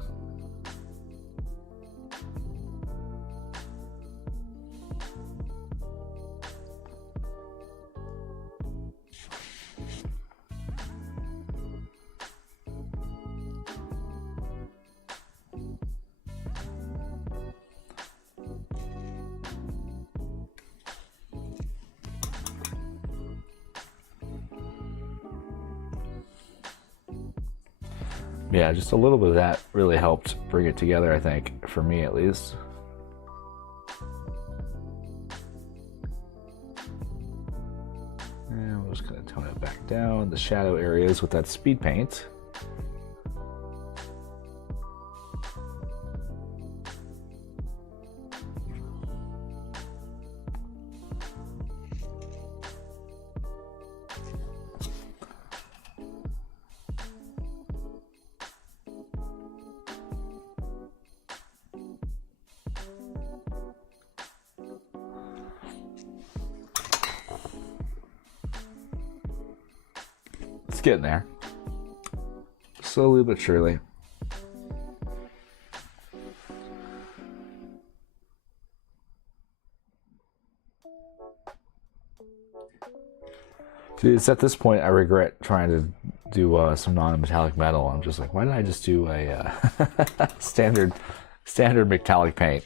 Yeah, just a little bit of that really helped bring it together, I think, for me at least. And we'll just kind of tone it back down, the shadow areas with that speed paint. It's getting there. Slowly but surely. It's at this point I regret trying to do some non-metallic metal. I'm just like, why didn't I just do a standard metallic paint?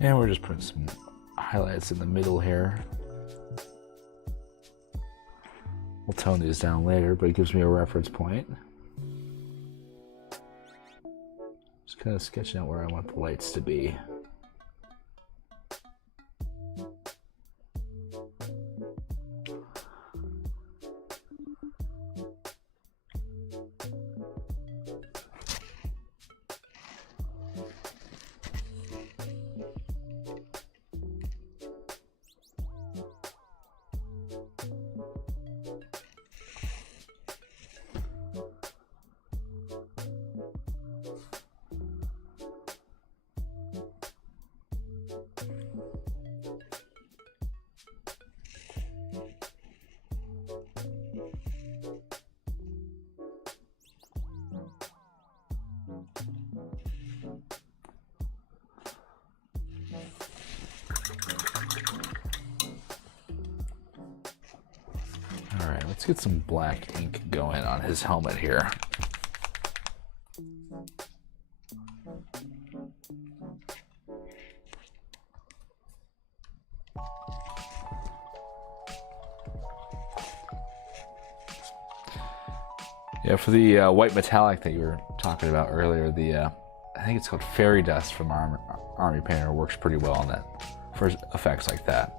And we're just putting some highlights in the middle here. We'll tone these down later, but it gives me a reference point. Just kind of sketching out where I want the lights to be. Alright, let's get some black ink going on his helmet here. Yeah, for the white metallic that you were talking about earlier, the I think it's called fairy dust from Army Painter works pretty well on that for effects like that.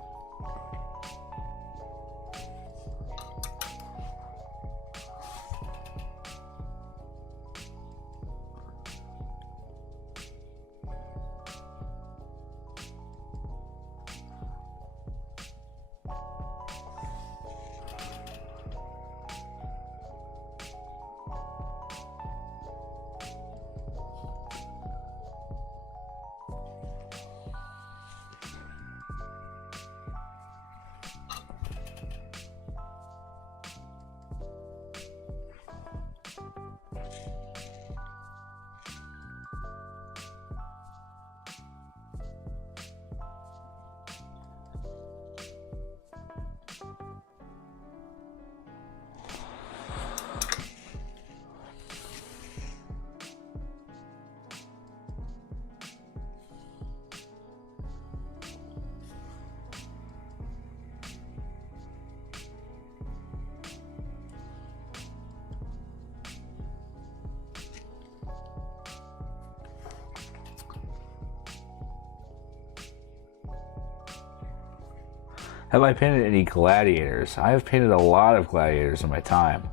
Have I painted any gladiators? I have painted a lot of gladiators in my time.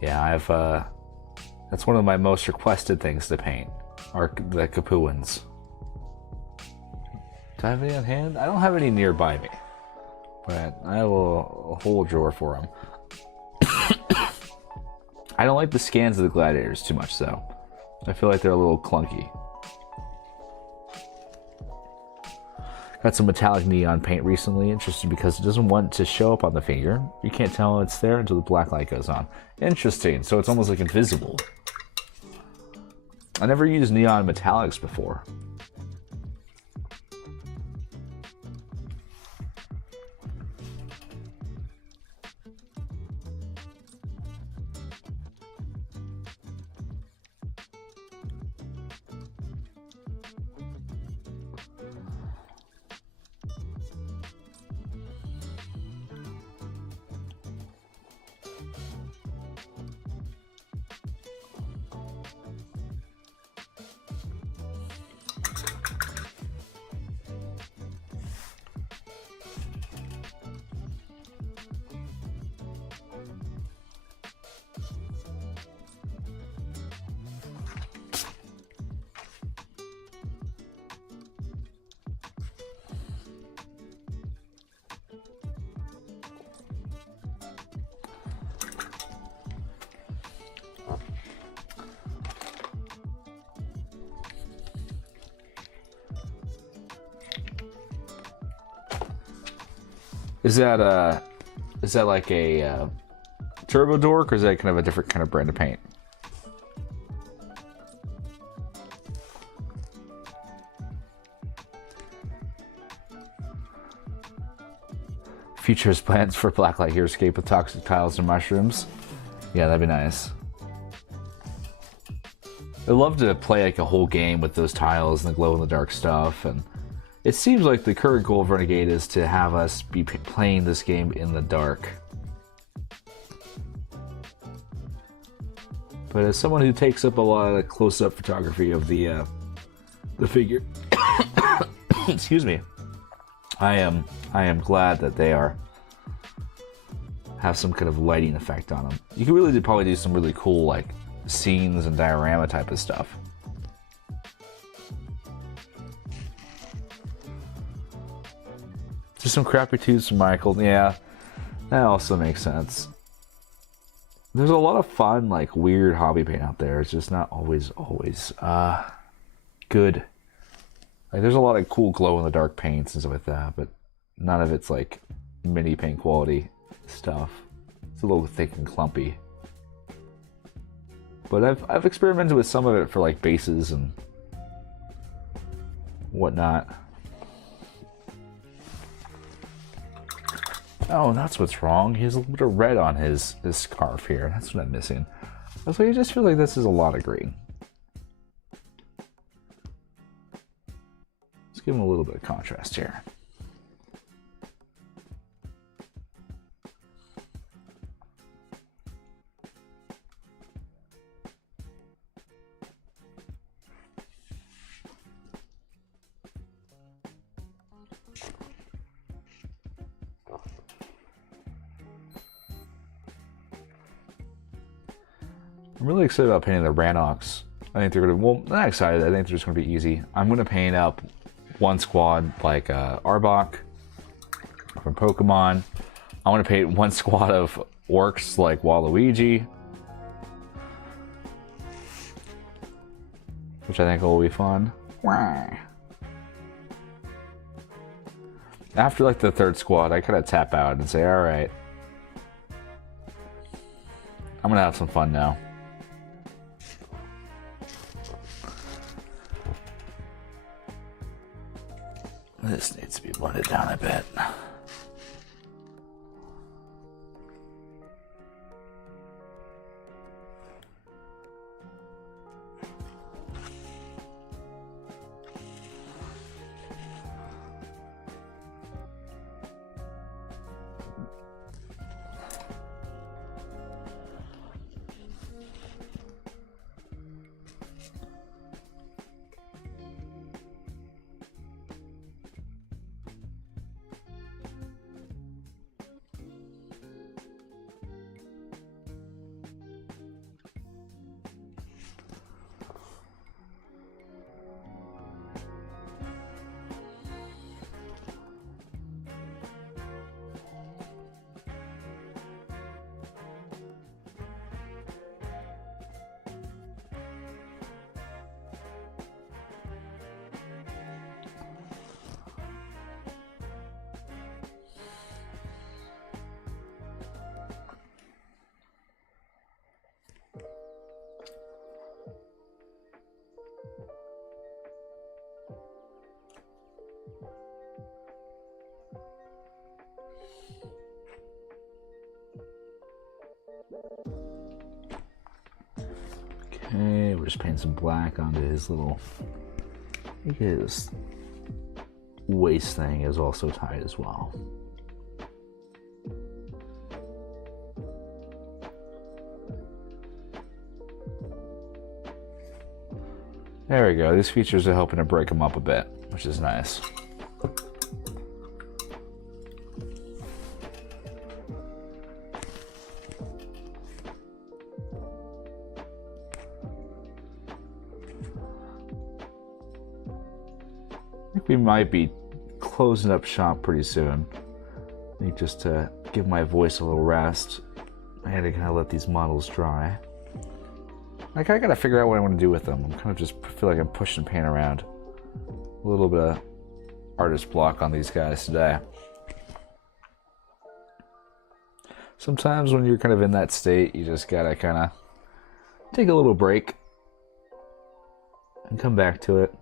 Yeah, I've that's one of my most requested things to paint, are the Capuans. Do I have any on hand? I don't have any nearby me, but I have a whole drawer for them. I don't like the scans of the gladiators too much, though. I feel like they're a little clunky. Got some metallic neon paint recently, interesting because it doesn't want to show up on the finger. You can't tell it's there until the black light goes on. Interesting, so it's almost like invisible. I never used neon metallics before. Is that like a turbo dork, or is that kind of a different kind of brand of paint? Futures plans for Blacklight Heroscape with toxic tiles and mushrooms. Yeah, that'd be nice. I'd love to play like a whole game with those tiles and the glow-in-the-dark stuff, and it seems like the current goal of Renegade is to have us be playing this game in the dark. But as someone who takes up a lot of close-up photography of the figure, excuse me, I am glad that they have some kind of lighting effect on them. You could really probably do some really cool like scenes and diorama type of stuff. Just some crappy tunes from Michael. Yeah, that also makes sense. There's a lot of fun, like, weird hobby paint out there. It's just not always good. Like, there's a lot of cool glow-in-the-dark paints and stuff like that, but none of it's, like, mini paint quality stuff. It's a little thick and clumpy. But I've experimented with some of it for, like, bases and whatnot. Oh, that's what's wrong. He has a little bit of red on his scarf here. That's what I'm missing. So I just feel like this is a lot of green. Let's give him a little bit of contrast here. I'm really excited about painting the Ranox. I think they're gonna, well, not excited, I think they're just gonna be easy. I'm gonna paint up one squad like Arbok from Pokemon. I want to paint one squad of orcs like Waluigi, which I think will be fun. After like the third squad, I kind of tap out and say, all right, I'm gonna have some fun now. This needs to be blended down a bit. we'll just paint some black onto his little... I think his waist thing is also tight as well. There we go. These features are helping to break them up a bit, which is nice. I think we might be closing up shop pretty soon. I think just to give my voice a little rest, I had to kind of let these models dry. Like, I gotta figure out what I want to do with them. I'm kind of just feel like I'm pushing paint around. A little bit of artist block on these guys today. Sometimes when you're kind of in that state, you just gotta kind of take a little break and come back to it.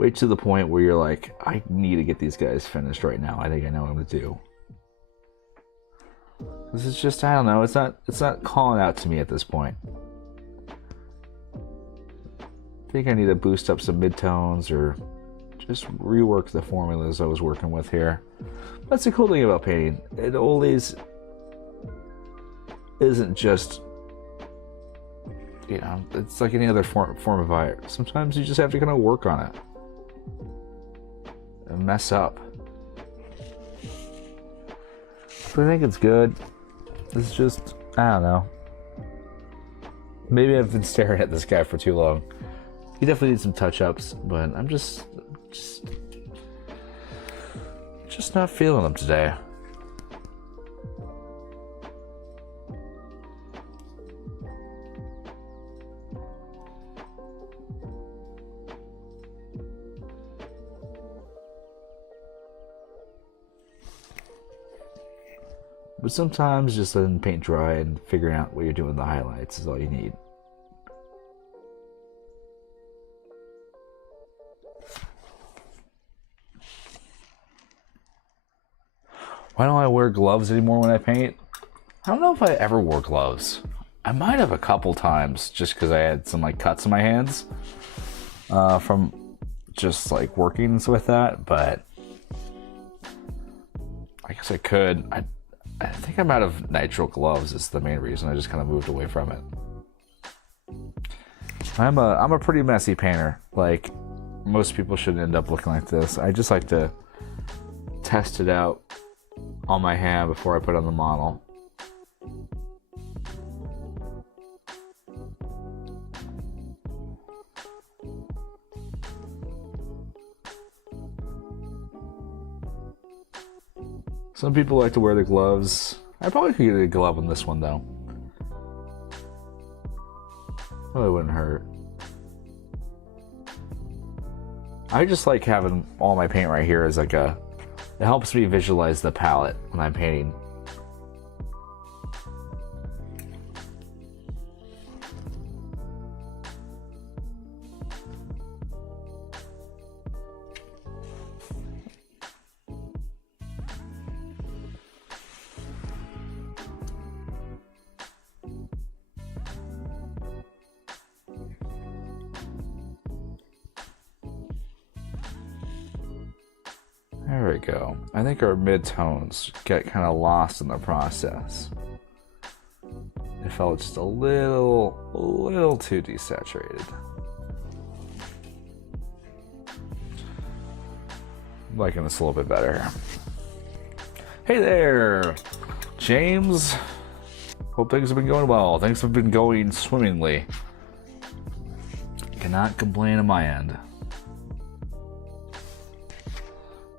Wait to the point where you're like, I need to get these guys finished right now. I think I know what I'm gonna do. This is just, I don't know, it's not calling out to me at this point. I think I need to boost up some midtones or just rework the formulas I was working with here. That's the cool thing about painting. It always isn't just, you know, it's like any other form of art. Sometimes you just have to kind of work on it. And mess up. But I think it's good. It's just, I don't know. Maybe I've been staring at this guy for too long. He definitely needs some touch-ups, but I'm just not feeling him today. But sometimes just letting paint dry and figuring out what you're doing with the highlights is all you need. Why don't I wear gloves anymore when I paint? I don't know if I ever wore gloves. I might have a couple times just because I had some like cuts in my hands from just like working with that, but I guess I could. I think I'm out of nitrile gloves is the main reason. I just kind of moved away from it. I'm a pretty messy painter. Like, most people shouldn't end up looking like this. I just like to test it out on my hand before I put it on the model. Some people like to wear the gloves. I probably could get a glove on this one though. Probably wouldn't hurt. I just like having all my paint right here as like a... It helps me visualize the palette when I'm painting. There we go. I think our mid-tones get kind of lost in the process. It felt just a little too desaturated. I'm liking this a little bit better. Hey there, James. Hope things have been going well. Things have been going swimmingly. Cannot complain on my end.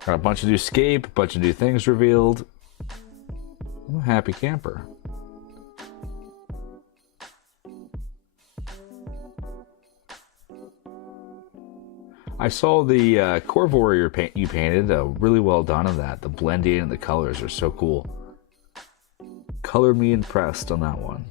Got a bunch of new scape, a bunch of new things revealed. I'm a happy camper. I saw the Core Warrior paint you painted. Really well done on that. The blending and the colors are so cool. Colored me impressed on that one.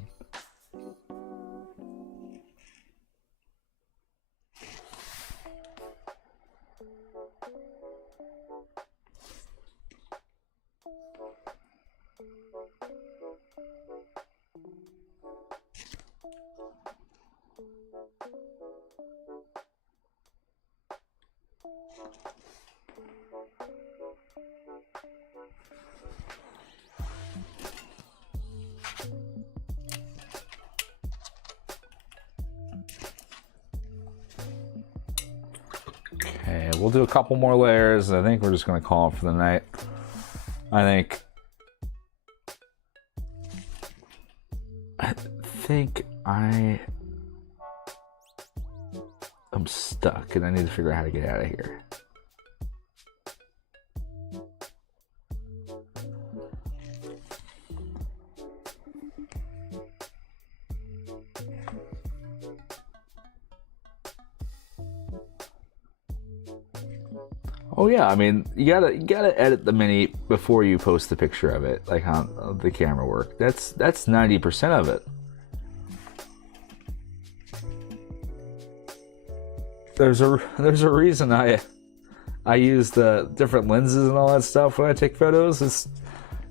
we'll do a couple more layers. I think we're just going to call it for the night. I think I am stuck and I need to figure out how to get out of here. Oh yeah, I mean, you gotta edit the mini before you post the picture of it, like how the camera work. That's 90% of it. There's a reason I use the different lenses and all that stuff when I take photos.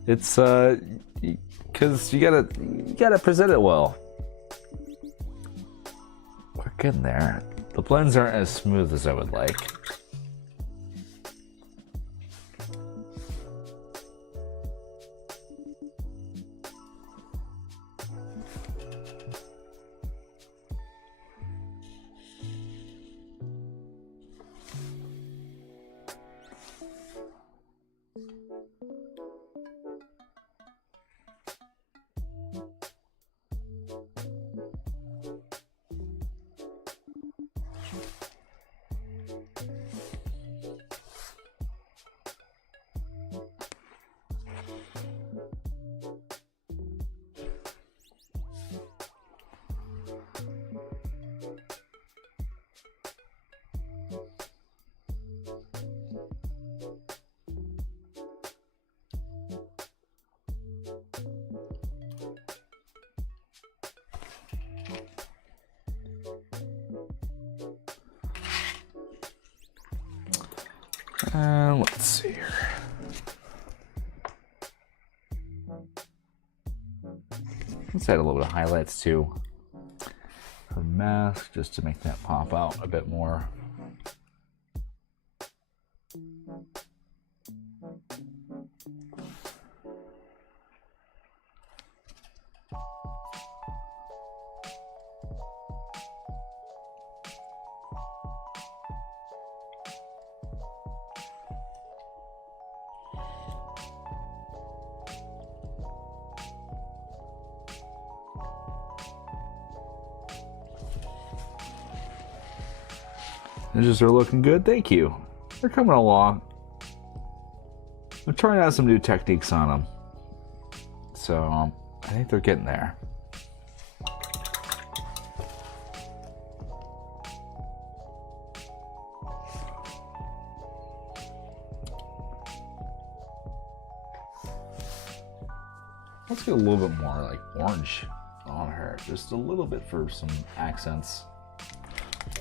It's because you gotta present it well. We're getting there. The blends aren't as smooth as I would like. Let's see here. Let's add a little bit of highlights too. Her mask, just to make that pop out a bit more. Ninjas are looking good, thank you. They're coming along. I'm trying out some new techniques on them. So, I think they're getting there. Let's get a little bit more like orange on her. Just a little bit for some accents.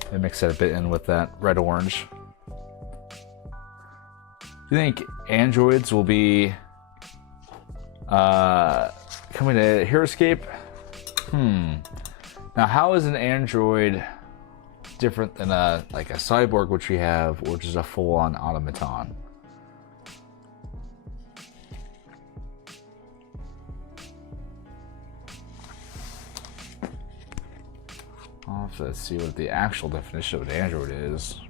And mix that a bit in with that red orange. Do you think androids will be coming to Heroscape? Now, how is an android different than a cyborg, which we have, or just a full-on automaton? I'll have to see what the actual definition of an android is.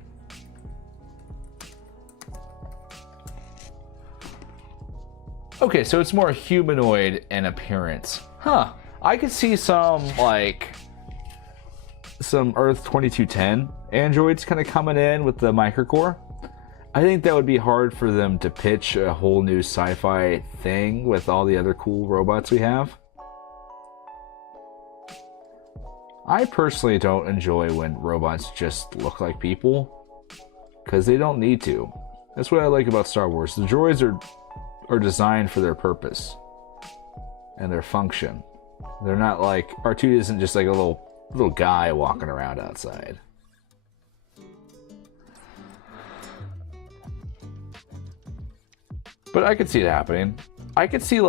Okay, so it's more humanoid in appearance. Huh. I could see some Earth 2210 androids kind of coming in with the microcore. I think that would be hard for them to pitch a whole new sci-fi thing with all the other cool robots we have. I personally don't enjoy when robots just look like people, because they don't need to. That's what I like about Star Wars. The droids are designed for their purpose and their function. They're not like, R2 isn't just like a little guy walking around outside. But I could see it happening. I could see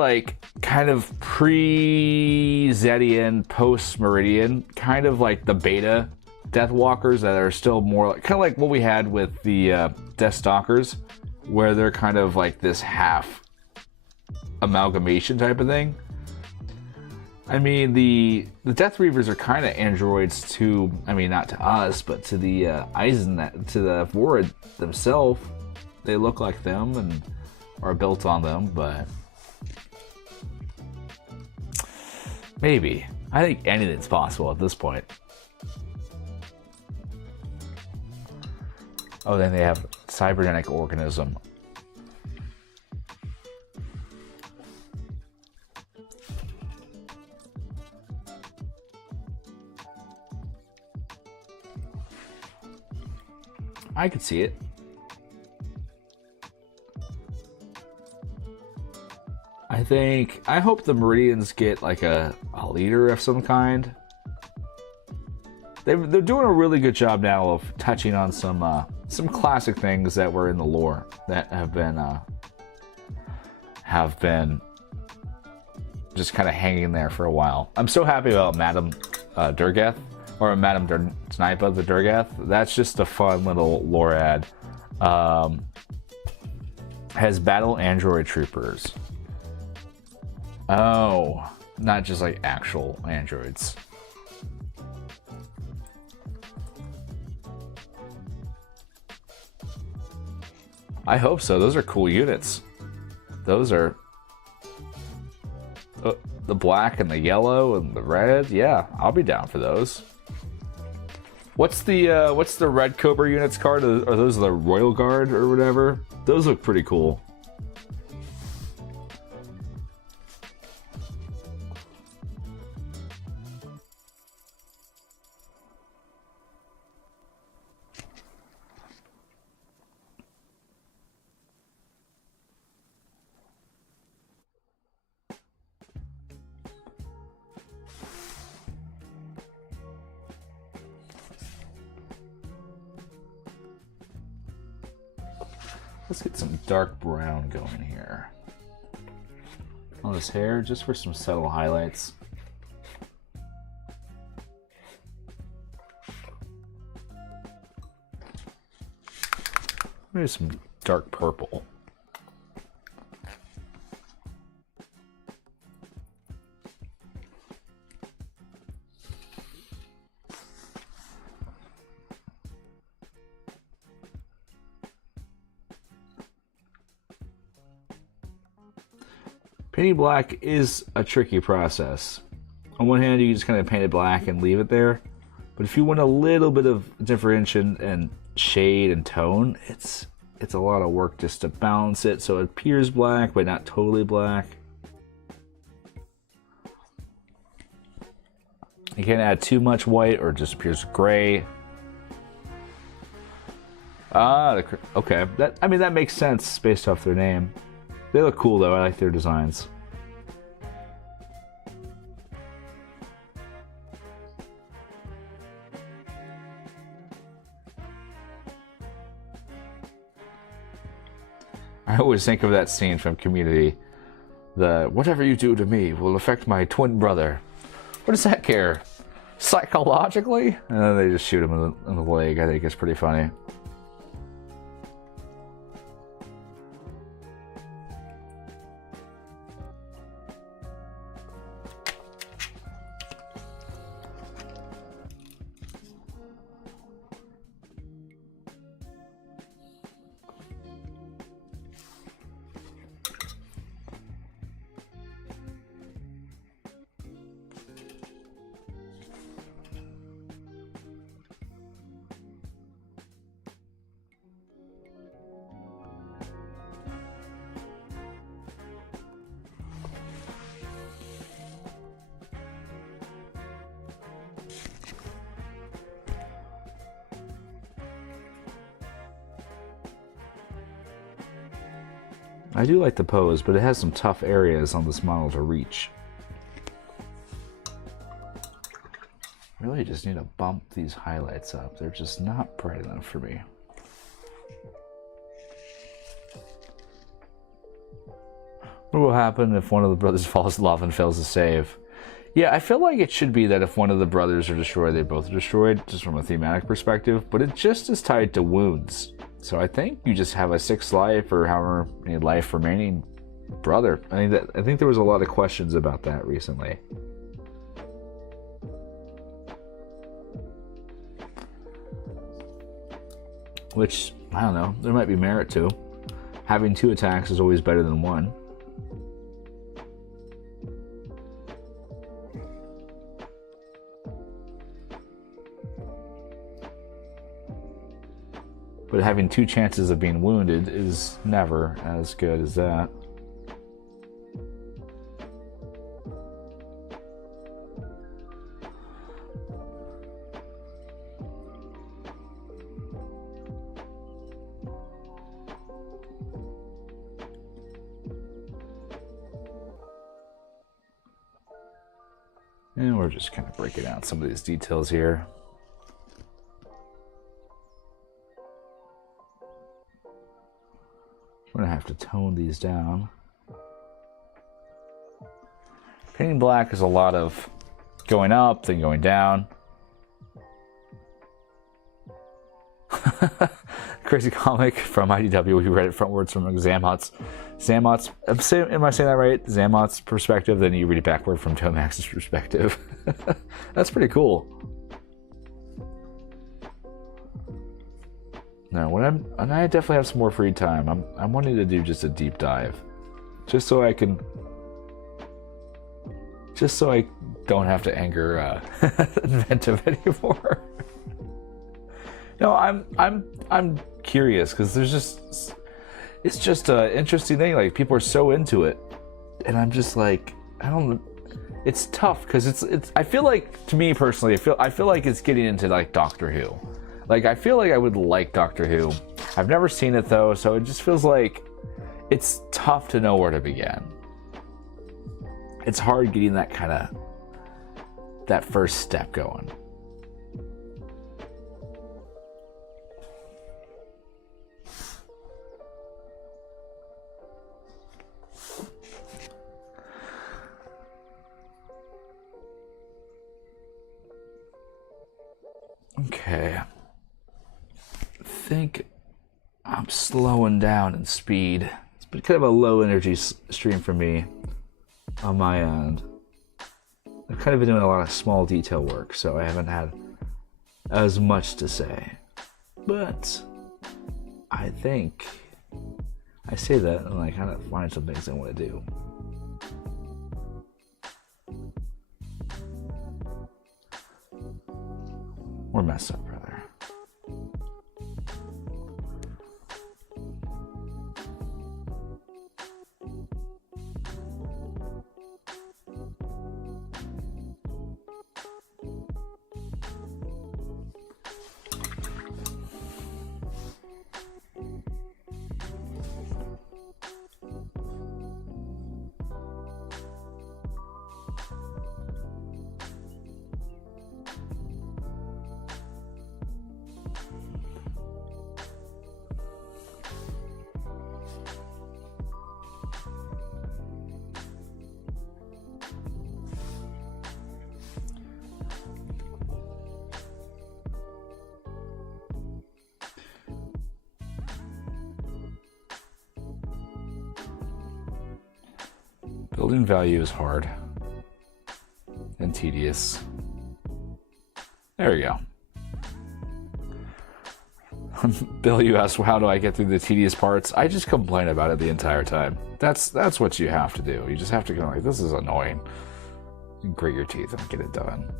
kind of pre-Zedian, post-Meridian, kind of like the beta Deathwalkers that are still more kind of like what we had with the Deathstalkers, where they're kind of like this half amalgamation type of thing. I mean, the Death Reavers are kind of androids to, I mean, not to us, but to the Eisen, to the Vorad themselves. They look like them and are built on them, but maybe. I think anything's possible at this point. Oh, then they have cybernetic organism. I could see it. I hope the Meridians get like a leader of some kind. They're doing a really good job now of touching on some classic things that were in the lore that have been just kind of hanging there for a while. I'm so happy about Madame Durgath, or Madame Snipa the Durgath. That's just a fun little lore ad. Has battle android troopers. Oh, not just like actual androids. I hope so. Those are cool units. Those are the black and the yellow and the red. Yeah, I'll be down for those. What's the red Cobra units card? Are those the Royal Guard or whatever? Those look pretty cool. Let's get some dark brown going here on this hair, just for some subtle highlights. Maybe some dark purple. Painting black is a tricky process. On one hand, you can just kind of paint it black and leave it there. But if you want a little bit of differentiation and shade and tone, it's a lot of work just to balance it so it appears black, but not totally black. You can't add too much white or it just appears gray. Ah, okay. That makes sense based off their name. They look cool though, I like their designs. I always think of that scene from Community. The whatever you do to me will affect my twin brother. What does that care? Psychologically? And then they just shoot him in the leg. I think it's pretty funny. I do like the pose, but it has some tough areas on this model to reach. Really just need to bump these highlights up. They're just not bright enough for me. What will happen if one of the brothers falls in lava and fails to save? Yeah, I feel like it should be that if one of the brothers are destroyed, they both are destroyed, just from a thematic perspective, but it just is tied to wounds. So I think you just have a 6th life or however many life remaining brother. I think there was a lot of questions about that recently. which, I don't know, there might be merit to. Having 2 attacks is always better than 1. But having 2 chances of being wounded is never as good as that. And we're just kind of breaking out some of these details here. We're gonna have to tone these down. Painting black is a lot of going up, then going down. Crazy comic from IDW. We read it frontwards from Xamot's. Am I saying that right? Xamot's perspective, then you read it backward from Tomax's perspective. That's pretty cool. No, and I definitely have some more free time. I'm wanting to do just a deep dive, just so I don't have to anger Inventive anymore. No, I'm curious because it's just an interesting thing. Like, people are so into it, and I'm just like, I don't. It's tough because it's. I feel like, to me personally, I feel like it's getting into like Doctor Who. Like, I feel like I would like Doctor Who. I've never seen it though, so it just feels like it's tough to know where to begin. It's hard getting that first step going. Okay. I think I'm slowing down in speed. It's been kind of a low energy stream for me on my end. I've kind of been doing a lot of small detail work, so I haven't had as much to say. But I think I say that and I kind of find some things I want to do. We're messed up, brother. Building value is hard and tedious. There we go. Bill, you asked, how do I get through the tedious parts? I just complain about it the entire time. That's what you have to do. You just have to go like, this is annoying. You grit your teeth and get it done.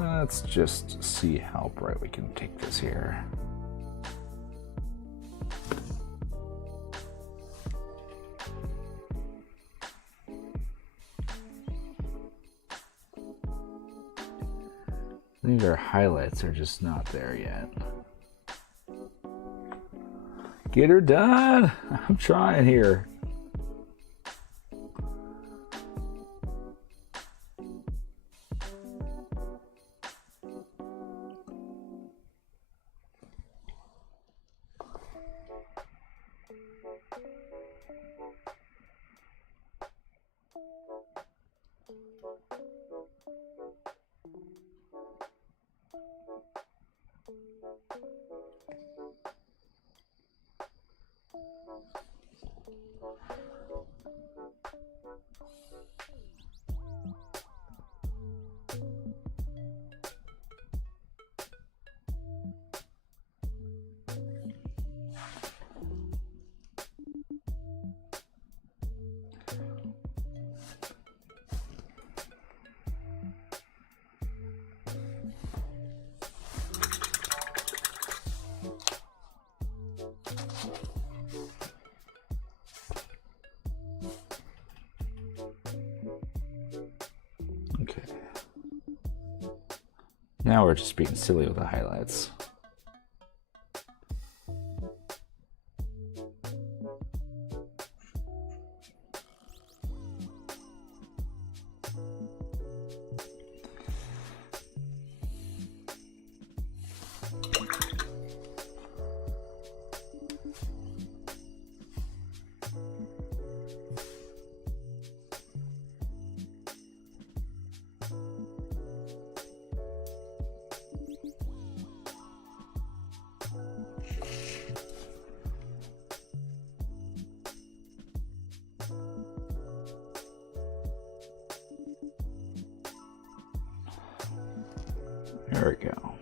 Let's just see how bright we can take this here. I think our highlights are just not there yet. Get her done! I'm trying here. Okay. Now we're just being silly with the highlights. There we go.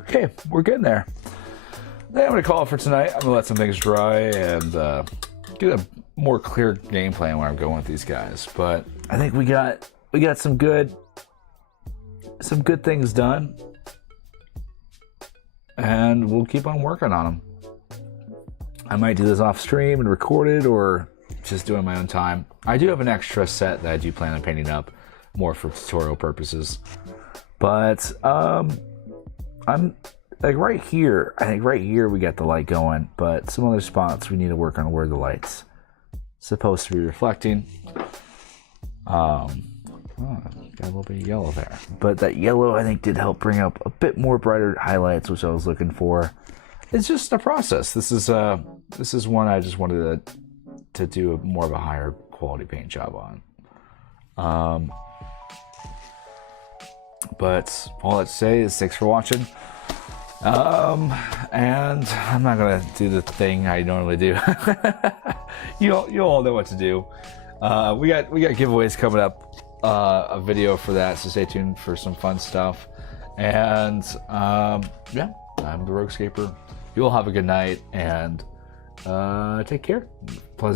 Okay, we're getting there. I'm going to call it for tonight. I'm going to let some things dry and get a more clear game plan where I'm going with these guys. But I think we got some good things done, and we'll keep on working on them. I might do this off stream and record it, or just do it in my own time. I do have an extra set that I do plan on painting up more for tutorial purposes, but I'm like right here. I think right here we got the light going, but some other spots we need to work on where the light's supposed to be reflecting. Got a little bit of yellow there, but that yellow I think did help bring up a bit more brighter highlights, which I was looking for. It's just a process. This is one I just wanted to do more of a higher quality paint job on. But all I'd say is thanks for watching. And I'm not gonna do the thing I normally do. you all know what to do. We got giveaways coming up. A video for that, so stay tuned for some fun stuff. And yeah, I'm the Heroscaper. You all have a good night, and take care. Pleasant